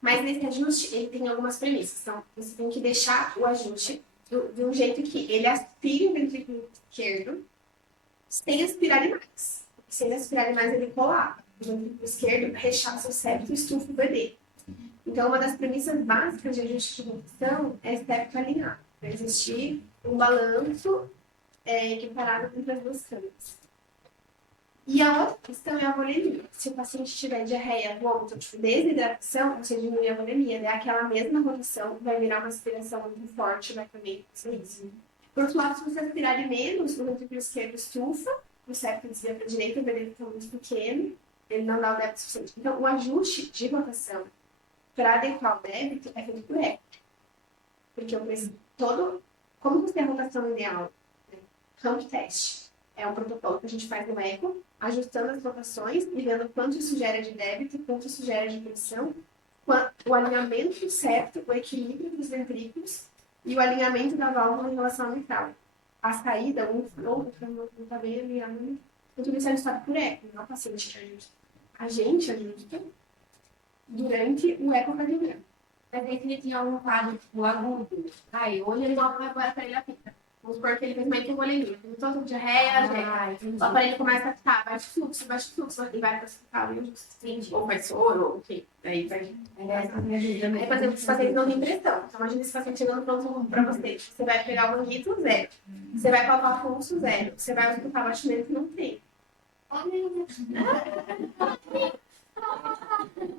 Mas nesse ajuste, ele tem algumas premissas. Então, você tem que deixar o ajuste de um jeito que ele aspire o ventrículo esquerdo sem aspirar demais. Se aspirar demais, ele colapa. O ventrículo esquerdo rechaça o septo e estufa o bebê. Então, uma das premissas básicas de ajuste de rotação é septo alinhado. Para existir um balanço equiparado entre as duas câmeras. E a outra questão é a volemia. Se o paciente tiver diarreia, vômito, desidratação, você diminui a volemia. Daí aquela mesma rotação vai virar uma aspiração muito forte, vai também fazer isso. Por outro lado, se você aspirar menos, o ventrículo esquerdo estufa, o septo desvia para a direita, o bebê fica muito pequeno, ele não dá o débito suficiente. Então, o ajuste de rotação para adequar o débito é feito por eco. Porque como você tem a rotação ideal? Campo teste. É um protocolo que a gente faz no eco, ajustando as rotações e vendo quanto isso gera de débito, quanto isso gera de pressão, o alinhamento certo, o equilíbrio dos ventrículos e o alinhamento da válvula em relação ao mitral. A saída, o flow, não está bem alinhado, tudo isso é ajustado por eco, não é o paciente que ajusta. A gente ajusta durante o ecocardiograma. Mas aí se ele tinha algum quadro, tipo, agudo, Aí, hoje ele não vai para ele apita. Vamos supor que ele fez uma hipovolemia, tem todo diarreia, o aparelho começa a ficar baixo fluxo, e vai para o hospital e ajusta. Ou faz soro, ou o quê? Aí vai. Aí, por exemplo, esse paciente não tem pressão. Então, imagina esse paciente chegando pronto para você. Você vai pegar o manguito, zero. Você vai palpar fluxo, zero. Você vai escutar batimento, não tem.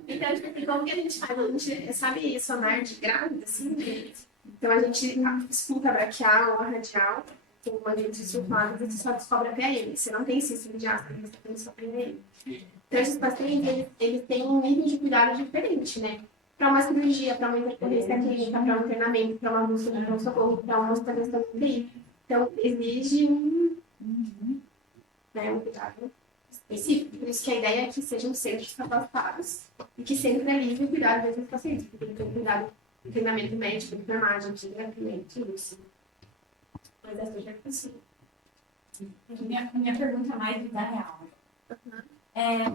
Então, tipo, como que a gente faz? A gente sabe sonar de grávida, assim, então a gente escuta a braquial, a radial, tem uma de sulfados e você só descobre a PM. Você não tem sístole de ácido, você tem só PM. Então esses pacientes, eles têm um nível de cuidado diferente, né? Para uma cirurgia, para uma intercorrência clínica, para um internamento, para uma busca de pronto-socorro, para uma hospitalização de UTI. Então exige um cuidado específico. Por isso que a ideia é que sejam centros capacitados e que sempre aliviem o cuidado desses pacientes, porque ele tem cuidado do treinamento médico, de enfermagem, de terapia, tudo isso. Mas é super possível. Minha pergunta é mais vida real.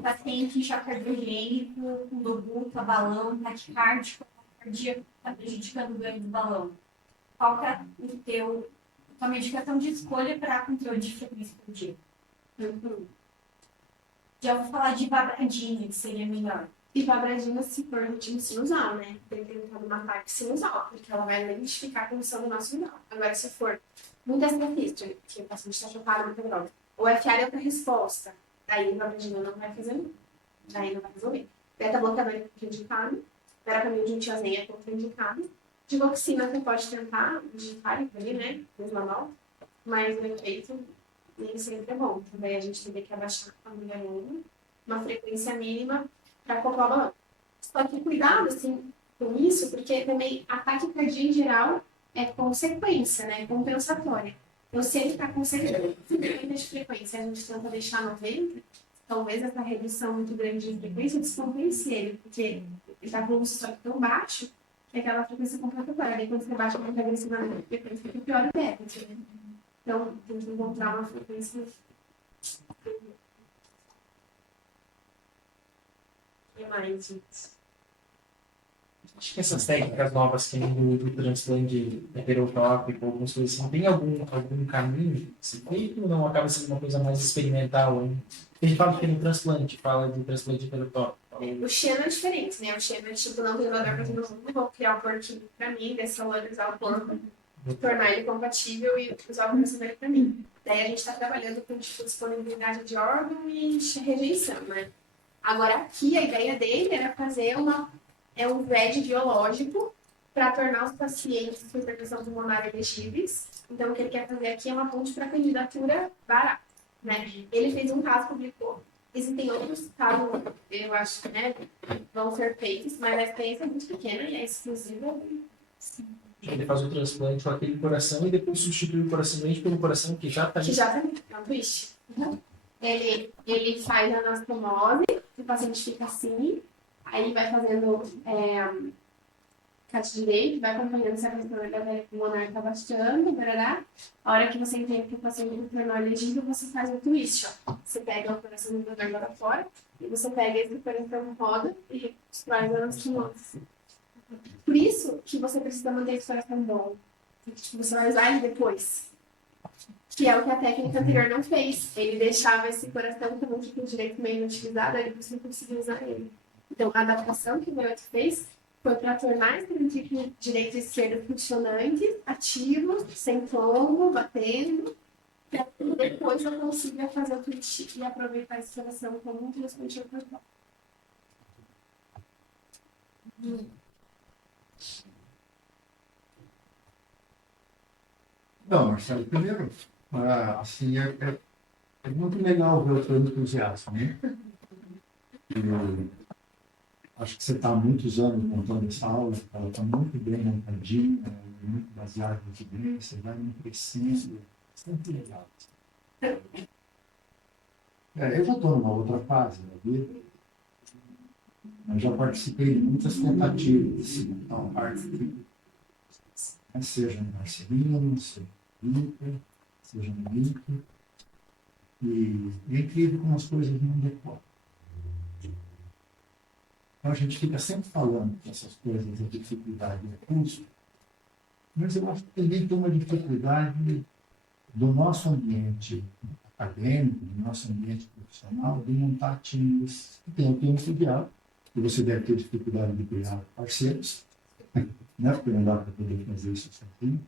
Paciente em choque cardiogênico, com dobuta, balão, taquicárdico, cardíaco, está prejudicando o ganho do balão. Qual que é a medicação de escolha para controle de frequência cardíaca? Já vou falar de ivabradina, que seria melhor. Ivabradina, se for ritmo sinusal, né? Tem que tentar uma ataque sinusal, porque ela vai identificar a condição do nosso sinusal. Agora, se for muita sístole, que o paciente está chocado, muita droga, ou FA é outra resposta, daí a ivabradina não vai fazer nada. Daí não vai resolver. Beta-bloqueador é contraindicado, verapamil de tiazem é contraindicado. Digoxina você pode tentar, digitar ali, né? Mesmo mas o efeito nem sempre é bom. Então, daí a gente teria que abaixar a mulher uma frequência mínima para acoplar o balão. Só que cuidado, assim, com isso, porque também ataque cardíaco em geral é consequência, né? Compensatória. Então, se ele está com 70 de frequência, a gente tenta deixar 90, talvez essa redução muito grande de frequência descompense ele, porque ele está com um estoque tão baixo que aquela frequência compensatória. Daí, quando você baixa muito agressivamente, a frequência fica pior o déficit, né? Então, tem que encontrar uma frequência. E mais, gente? Acho que essas técnicas novas que tem do transplante heterotópico, algumas coisas assim, tem algum caminho a ser feito ou não acaba sendo uma coisa mais experimental? Hein? A gente fala que no transplante, fala de transplante heterotópico. O Xeno é diferente, né? O Xeno é tipo, não tem valor para todo mundo, vou criar um porquinho para mim, desvalorizar o porco, tornar ele compatível e usar o coração dele para mim. Daí a gente está trabalhando com tipo, disponibilidade de órgão e rejeição, né? Agora aqui a ideia dele era fazer um VED biológico para tornar os pacientes com hipertensão pulmonar elegíveis. Então o que ele quer fazer aqui é uma ponte para candidatura barata, né? Ele fez um caso, publicou. Existem outros casos, eu acho que vão ser feitos, mas a experiência é muito pequena e é exclusiva Ele faz o transplante com aquele coração e depois substitui o coração doente pelo coração que já está Que já tá é um twist. Ele faz a anastomose, o paciente fica assim, aí vai fazendo cate direito, vai acompanhando se a questão da veia pulmonar está baixando, barará. A hora que você entende que o paciente tornou elegível, você faz o twist, ó. Você pega o coração do doador lá fora, e você pega esse coração roda e faz a anastomose. Por isso que você precisa manter esse coração bom. Tipo, você vai usar ele depois. Que é o que a técnica anterior não fez. Ele deixava esse coração com o ventículo direito meio inutilizado, aí você não conseguia usar ele. Então, a adaptação que o Beote fez foi para tornar esse ventículo direito e esquerdo funcionantes, ativos, sem tombo, batendo, para depois eu consiga fazer o twist e aproveitar esse coração como um transplante corporal. Não, Marcelo, primeiro, assim, é muito legal ver o teu entusiasmo, né? Eu acho que você está há muitos anos montando essa aula, ela está muito bem montadinha, muito baseada em evidência, vai num preciso, bastante legal. Eu já estou numa outra fase da vida, eu já participei de muitas tentativas de montar um heart clinic, seja no Marcelino, seja no Inter, seja no Inter, e é incrível como as coisas não decoram. Então a gente fica sempre falando dessas coisas, da dificuldade do custo, mas eu acho que também tem uma dificuldade do nosso ambiente acadêmico, do nosso ambiente profissional, de montar times que tenham tempo ideal, e você deve ter dificuldade de criar parceiros, né? Porque não dá para poder fazer isso sozinho,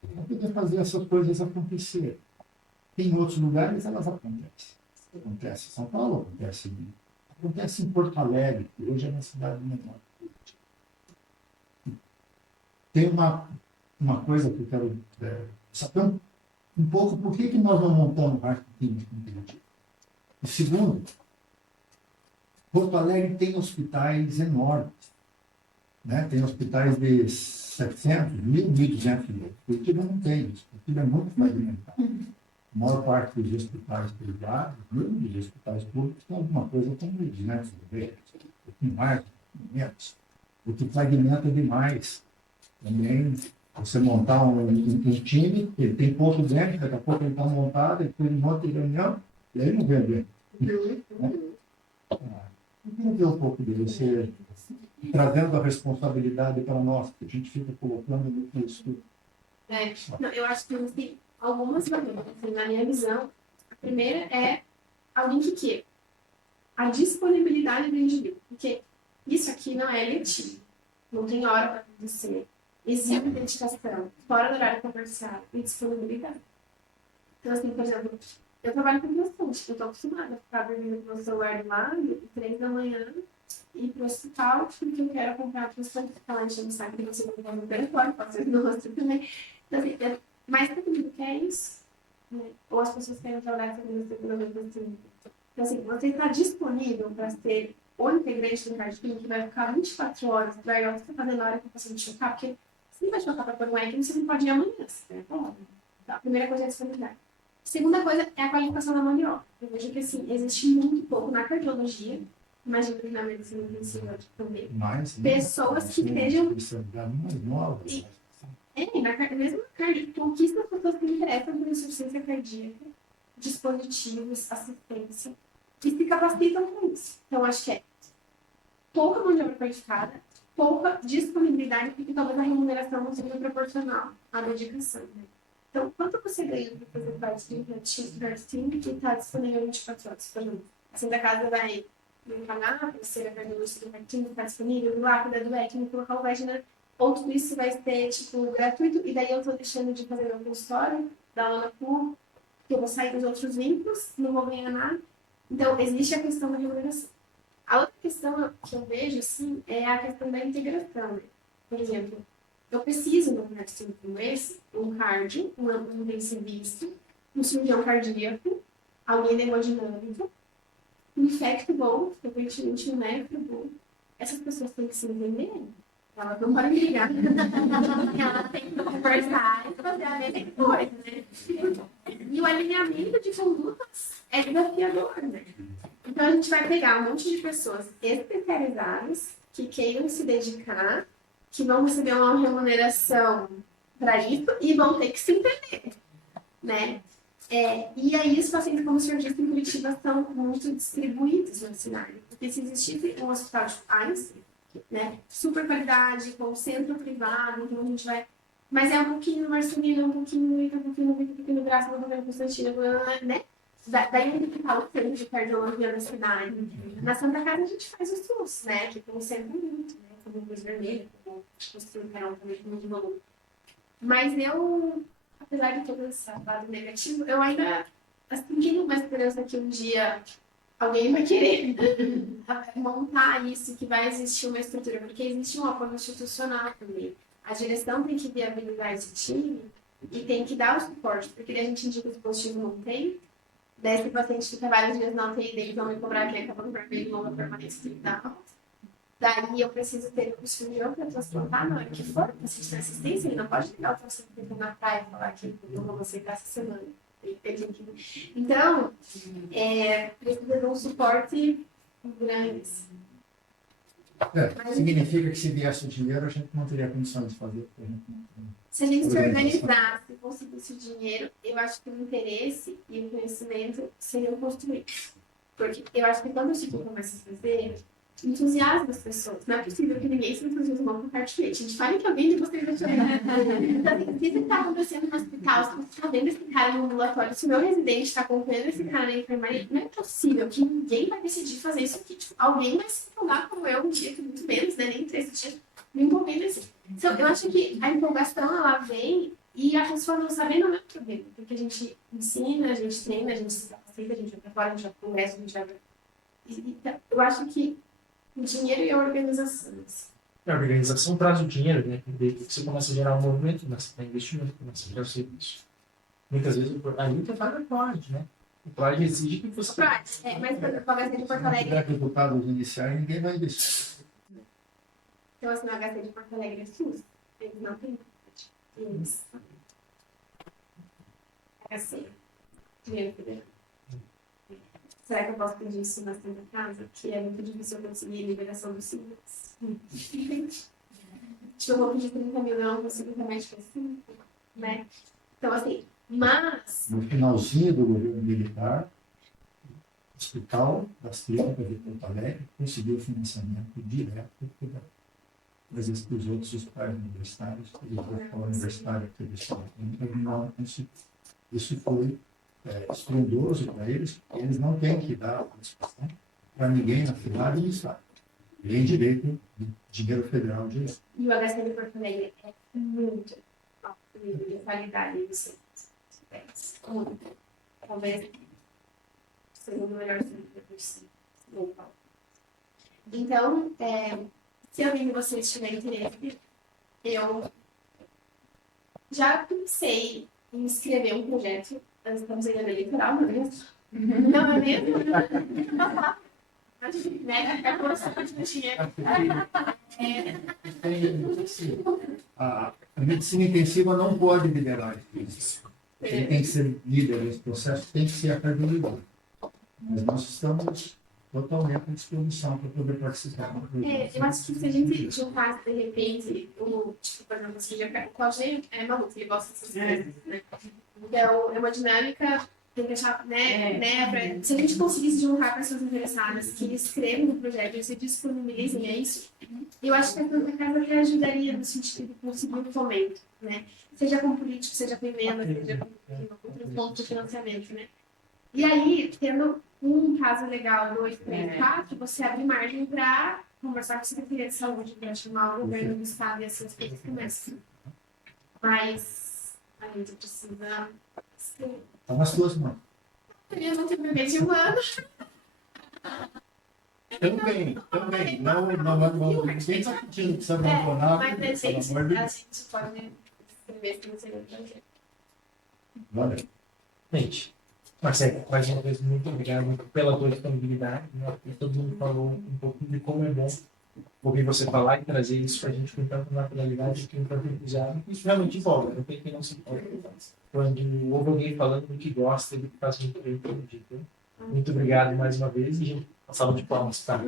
para poder fazer essas coisas acontecerem. Em outros lugares elas acontecem. Acontece em São Paulo, acontece em Porto Alegre, que hoje é uma cidade menor. Tem uma coisa que eu quero saber um pouco por que nós não montamos Heart Clinic integrativo. E segundo, Porto Alegre tem hospitais enormes, né? Tem hospitais de 700, 1.200 leitos. Curitiba não tem isso. Curitiba é muito fragmentado. A maior parte dos hospitais privados, mesmo dos hospitais públicos, tem alguma coisa como 200 leitos. Um pouquinho mais, um pouquinho menos. O que fragmenta demais. Também, você montar um time, ele tem pouco dentro, daqui a pouco ele está montado, ele tem um monte de reunião, e aí não vende. Eu queria ver um pouco de você trazendo a responsabilidade para nós, que a gente fica colocando no estudo. Não, eu acho que tem algumas maneiras, assim, na minha visão. A primeira é alguém que queira. A disponibilidade do indivíduo. Porque isso aqui não é letivo. Não tem hora para acontecer. Exige dedicação, fora do horário comercial e disponibilidade. Então, assim, por exemplo, eu trabalho com transplante, eu estou acostumada a ficar dormindo com o meu celular do lado, 3 da manhã, e ir para o hospital, porque eu quero comprar transplante, ficar lá enchendo o saco que você não no telefone, pode ser no rosto também. Então, assim, mais todo mundo quer isso, né? Ou as pessoas querem trabalhar com economia assim. Então, assim, você está disponível para ser o integrante do cartão que vai ficar 24 horas, vai estar fazendo a hora que o paciente chocar, porque você não vai chocar para pôr um ECMO, você não pode ir amanhã. Então, a primeira coisa é a disponibilidade. A segunda coisa é a qualificação da mão de obra. Eu vejo que, assim, existe muito pouco na cardiologia, imagino que na medicina intensiva também, pessoas que estejam... mesmo na cardio, pouquíssimas pessoas que interessam por insuficiência cardíaca, dispositivos, assistência, e se capacitam com isso. Então, acho que é pouca mão de obra qualificada, pouca disponibilidade, porque talvez a remuneração não seja proporcional à dedicação. Né? Então, quanto você ganha para fazer parte de um que está disponível 24 horas por ano? Assim, da casa vai encanar, a terceira cardiologista do cartinho está disponível, lá, cuidar do ECMO, colocar o vagina, ou tudo isso vai ser, tipo, gratuito, e daí eu estou deixando de fazer meu consultório, dar aula na PUC, porque eu vou sair dos outros vínculos, não vou ganhar nada. Então, existe a questão da remuneração. A outra questão que eu vejo, assim, é a questão da integração. Né? Por exemplo, eu preciso de um cardiologista como esse, um cardio, um intensivista, um cirurgião cardíaco, alguém de hemodinâmica, um infecto bom, frequentemente um médico bom. Essas pessoas têm que se entender. Elas não podem brigar. Elas têm que conversar e fazer a mesma coisa, né? E o alinhamento de condutas é desafiador, né? Então a gente vai pegar um monte de pessoas especializadas que queiram se dedicar, que vão receber uma remuneração para isso e vão ter que se entender, né? E aí os pacientes como surgistas em Curitiba estão muito distribuídos na cidade. Porque se existisse um hospital de pais, né, super qualidade, com centro privado, então a gente vai... Mas é um pouquinho no Marcelino, um pouquinho no Graça, no governo Constantino, né? Daí onde fica o centro de cardiologia da cidade. Na Santa Casa a gente faz o SUS, né? Que tem um centro muito, né? Como Cruz Vermelha, como o canal também muito volume. Mas eu, apesar de todo esse lado negativo, eu ainda tenho uma esperança que um dia alguém vai querer montar isso, que vai existir uma estrutura, porque existe um apoio institucional também. A direção tem que viabilizar esse time e tem que dar o suporte, porque a gente indica que o positivo não tem, desse paciente fica vários dias na UTI, eles vão me cobrar que acaba no vermelho, longa permanência que dá. Daí eu preciso ter o cirurgião para transplantar na hora que for, o paciente tem assistência, ele não pode ligar o transplante na praia e falar que eu vou aceitar essa semana. Então, precisa de um suporte grande. Significa que se viesse o dinheiro, a gente não teria condições de fazer. Se a gente se organizasse e conseguisse o dinheiro, eu acho que o interesse e o conhecimento seriam construídos. Porque eu acho que quando o Chico começa a fazer, entusiasma as pessoas. Não é possível que ninguém se entusiasmou com cartilete. A gente fala que alguém de vocês vai chorar. Então, se isso está acontecendo no hospital, se você está vendo esse cara no ambulatório, se o meu residente está acompanhando esse cara na enfermaria, não é possível que ninguém vai decidir fazer isso aqui. Tipo, alguém vai se empolgar como eu um dia, que muito menos, né? Nem 3 dias, me envolvendo assim. Então, eu acho que a empolgação, ela vem e a pessoa não sabe não é o problema. Porque a gente ensina, a gente treina, a gente se capacita, a gente vai para fora, a gente vai para o resto, a gente vai para... Eu acho que o dinheiro e a organização. A organização traz o dinheiro, né? Você começa a gerar um movimento, começa a investimento, começa a gerar serviço. Muitas vezes a luta vai no PROD, né? O PROD exige que você... Mas quando eu HC de Porto Alegre... Se tiver resultados iniciais, ninguém vai investir. Então, assim, o HC de Porto Alegre é SUS. Eles não têm eles. HC. Dinheiro federal. Será que eu posso pedir isso na Santa Casa? Que é muito difícil eu conseguir a liberação dos CIMAS. Tipo, eu vou pedir 30 mil, eu não consigo remédio para 5, né? Então, assim, mas... No finalzinho do governo militar, o Hospital das Clínicas de Porto Alegre conseguiu financiamento direto para os outros hospitais universitários, e o hospital universitário que eles não conseguiu. Isso foi estrondoso para eles, porque eles não têm que dar participação para ninguém na cidade e no estado. Tem direito de dinheiro federal direto. E o HC de Porto Alegre é muito alto nível de qualidade do centro. Muito. Talvez o segundo melhor centro do centro. Então, se alguém de vocês tiver interesse, eu já pensei em escrever um projeto. Nós estamos em ano eleitoral, não é mesmo? Não é mesmo? Né? É por isso que dinheiro. A medicina intensiva não pode liderar isso. Quem tem que ser líder desse processo tem que ser a cardiologia. Mas nós estamos totalmente à disposição para poder participar. Eu acho que se a gente juntasse, de repente, por exemplo, o Claudinho é maluco, ele gosta dessas coisas, né? Então, é uma dinâmica, tem que achar, se a gente conseguisse juntar pessoas interessadas que escrevam o projeto e se disponibilizem a isso, eu acho que a Santa Casa até ajudaria no sentido de conseguir um fomento, né? Seja com político, seja com emenda, seja com outro ponto de financiamento, né? E aí, tendo um caso legal, 2, 3, 4, você abre margem para conversar com a Secretaria de Saúde, para chamar o governo do Estado e assim as coisas começam. Mas a gente precisa... Está nas suas mãos. Eu não tenho bebê de 1 ano. Também. Não, ninguém está pedindo que você abandonar. Mas a gente pode escrever se você não quer. Valeu. Gente, Marcelo, mais uma vez, muito obrigado pela tua disponibilidade. Né? Todo mundo falou um pouquinho de como é bom ouvir você falar e trazer isso pra gente com tanta naturalidade, com tanto entusiasmo, isso realmente empolga, não tem quem não se empolga. Quando ouve alguém falando do que gosta e do que faz muito bem todo dia. Muito obrigado mais uma vez e uma salva de palmas, tá?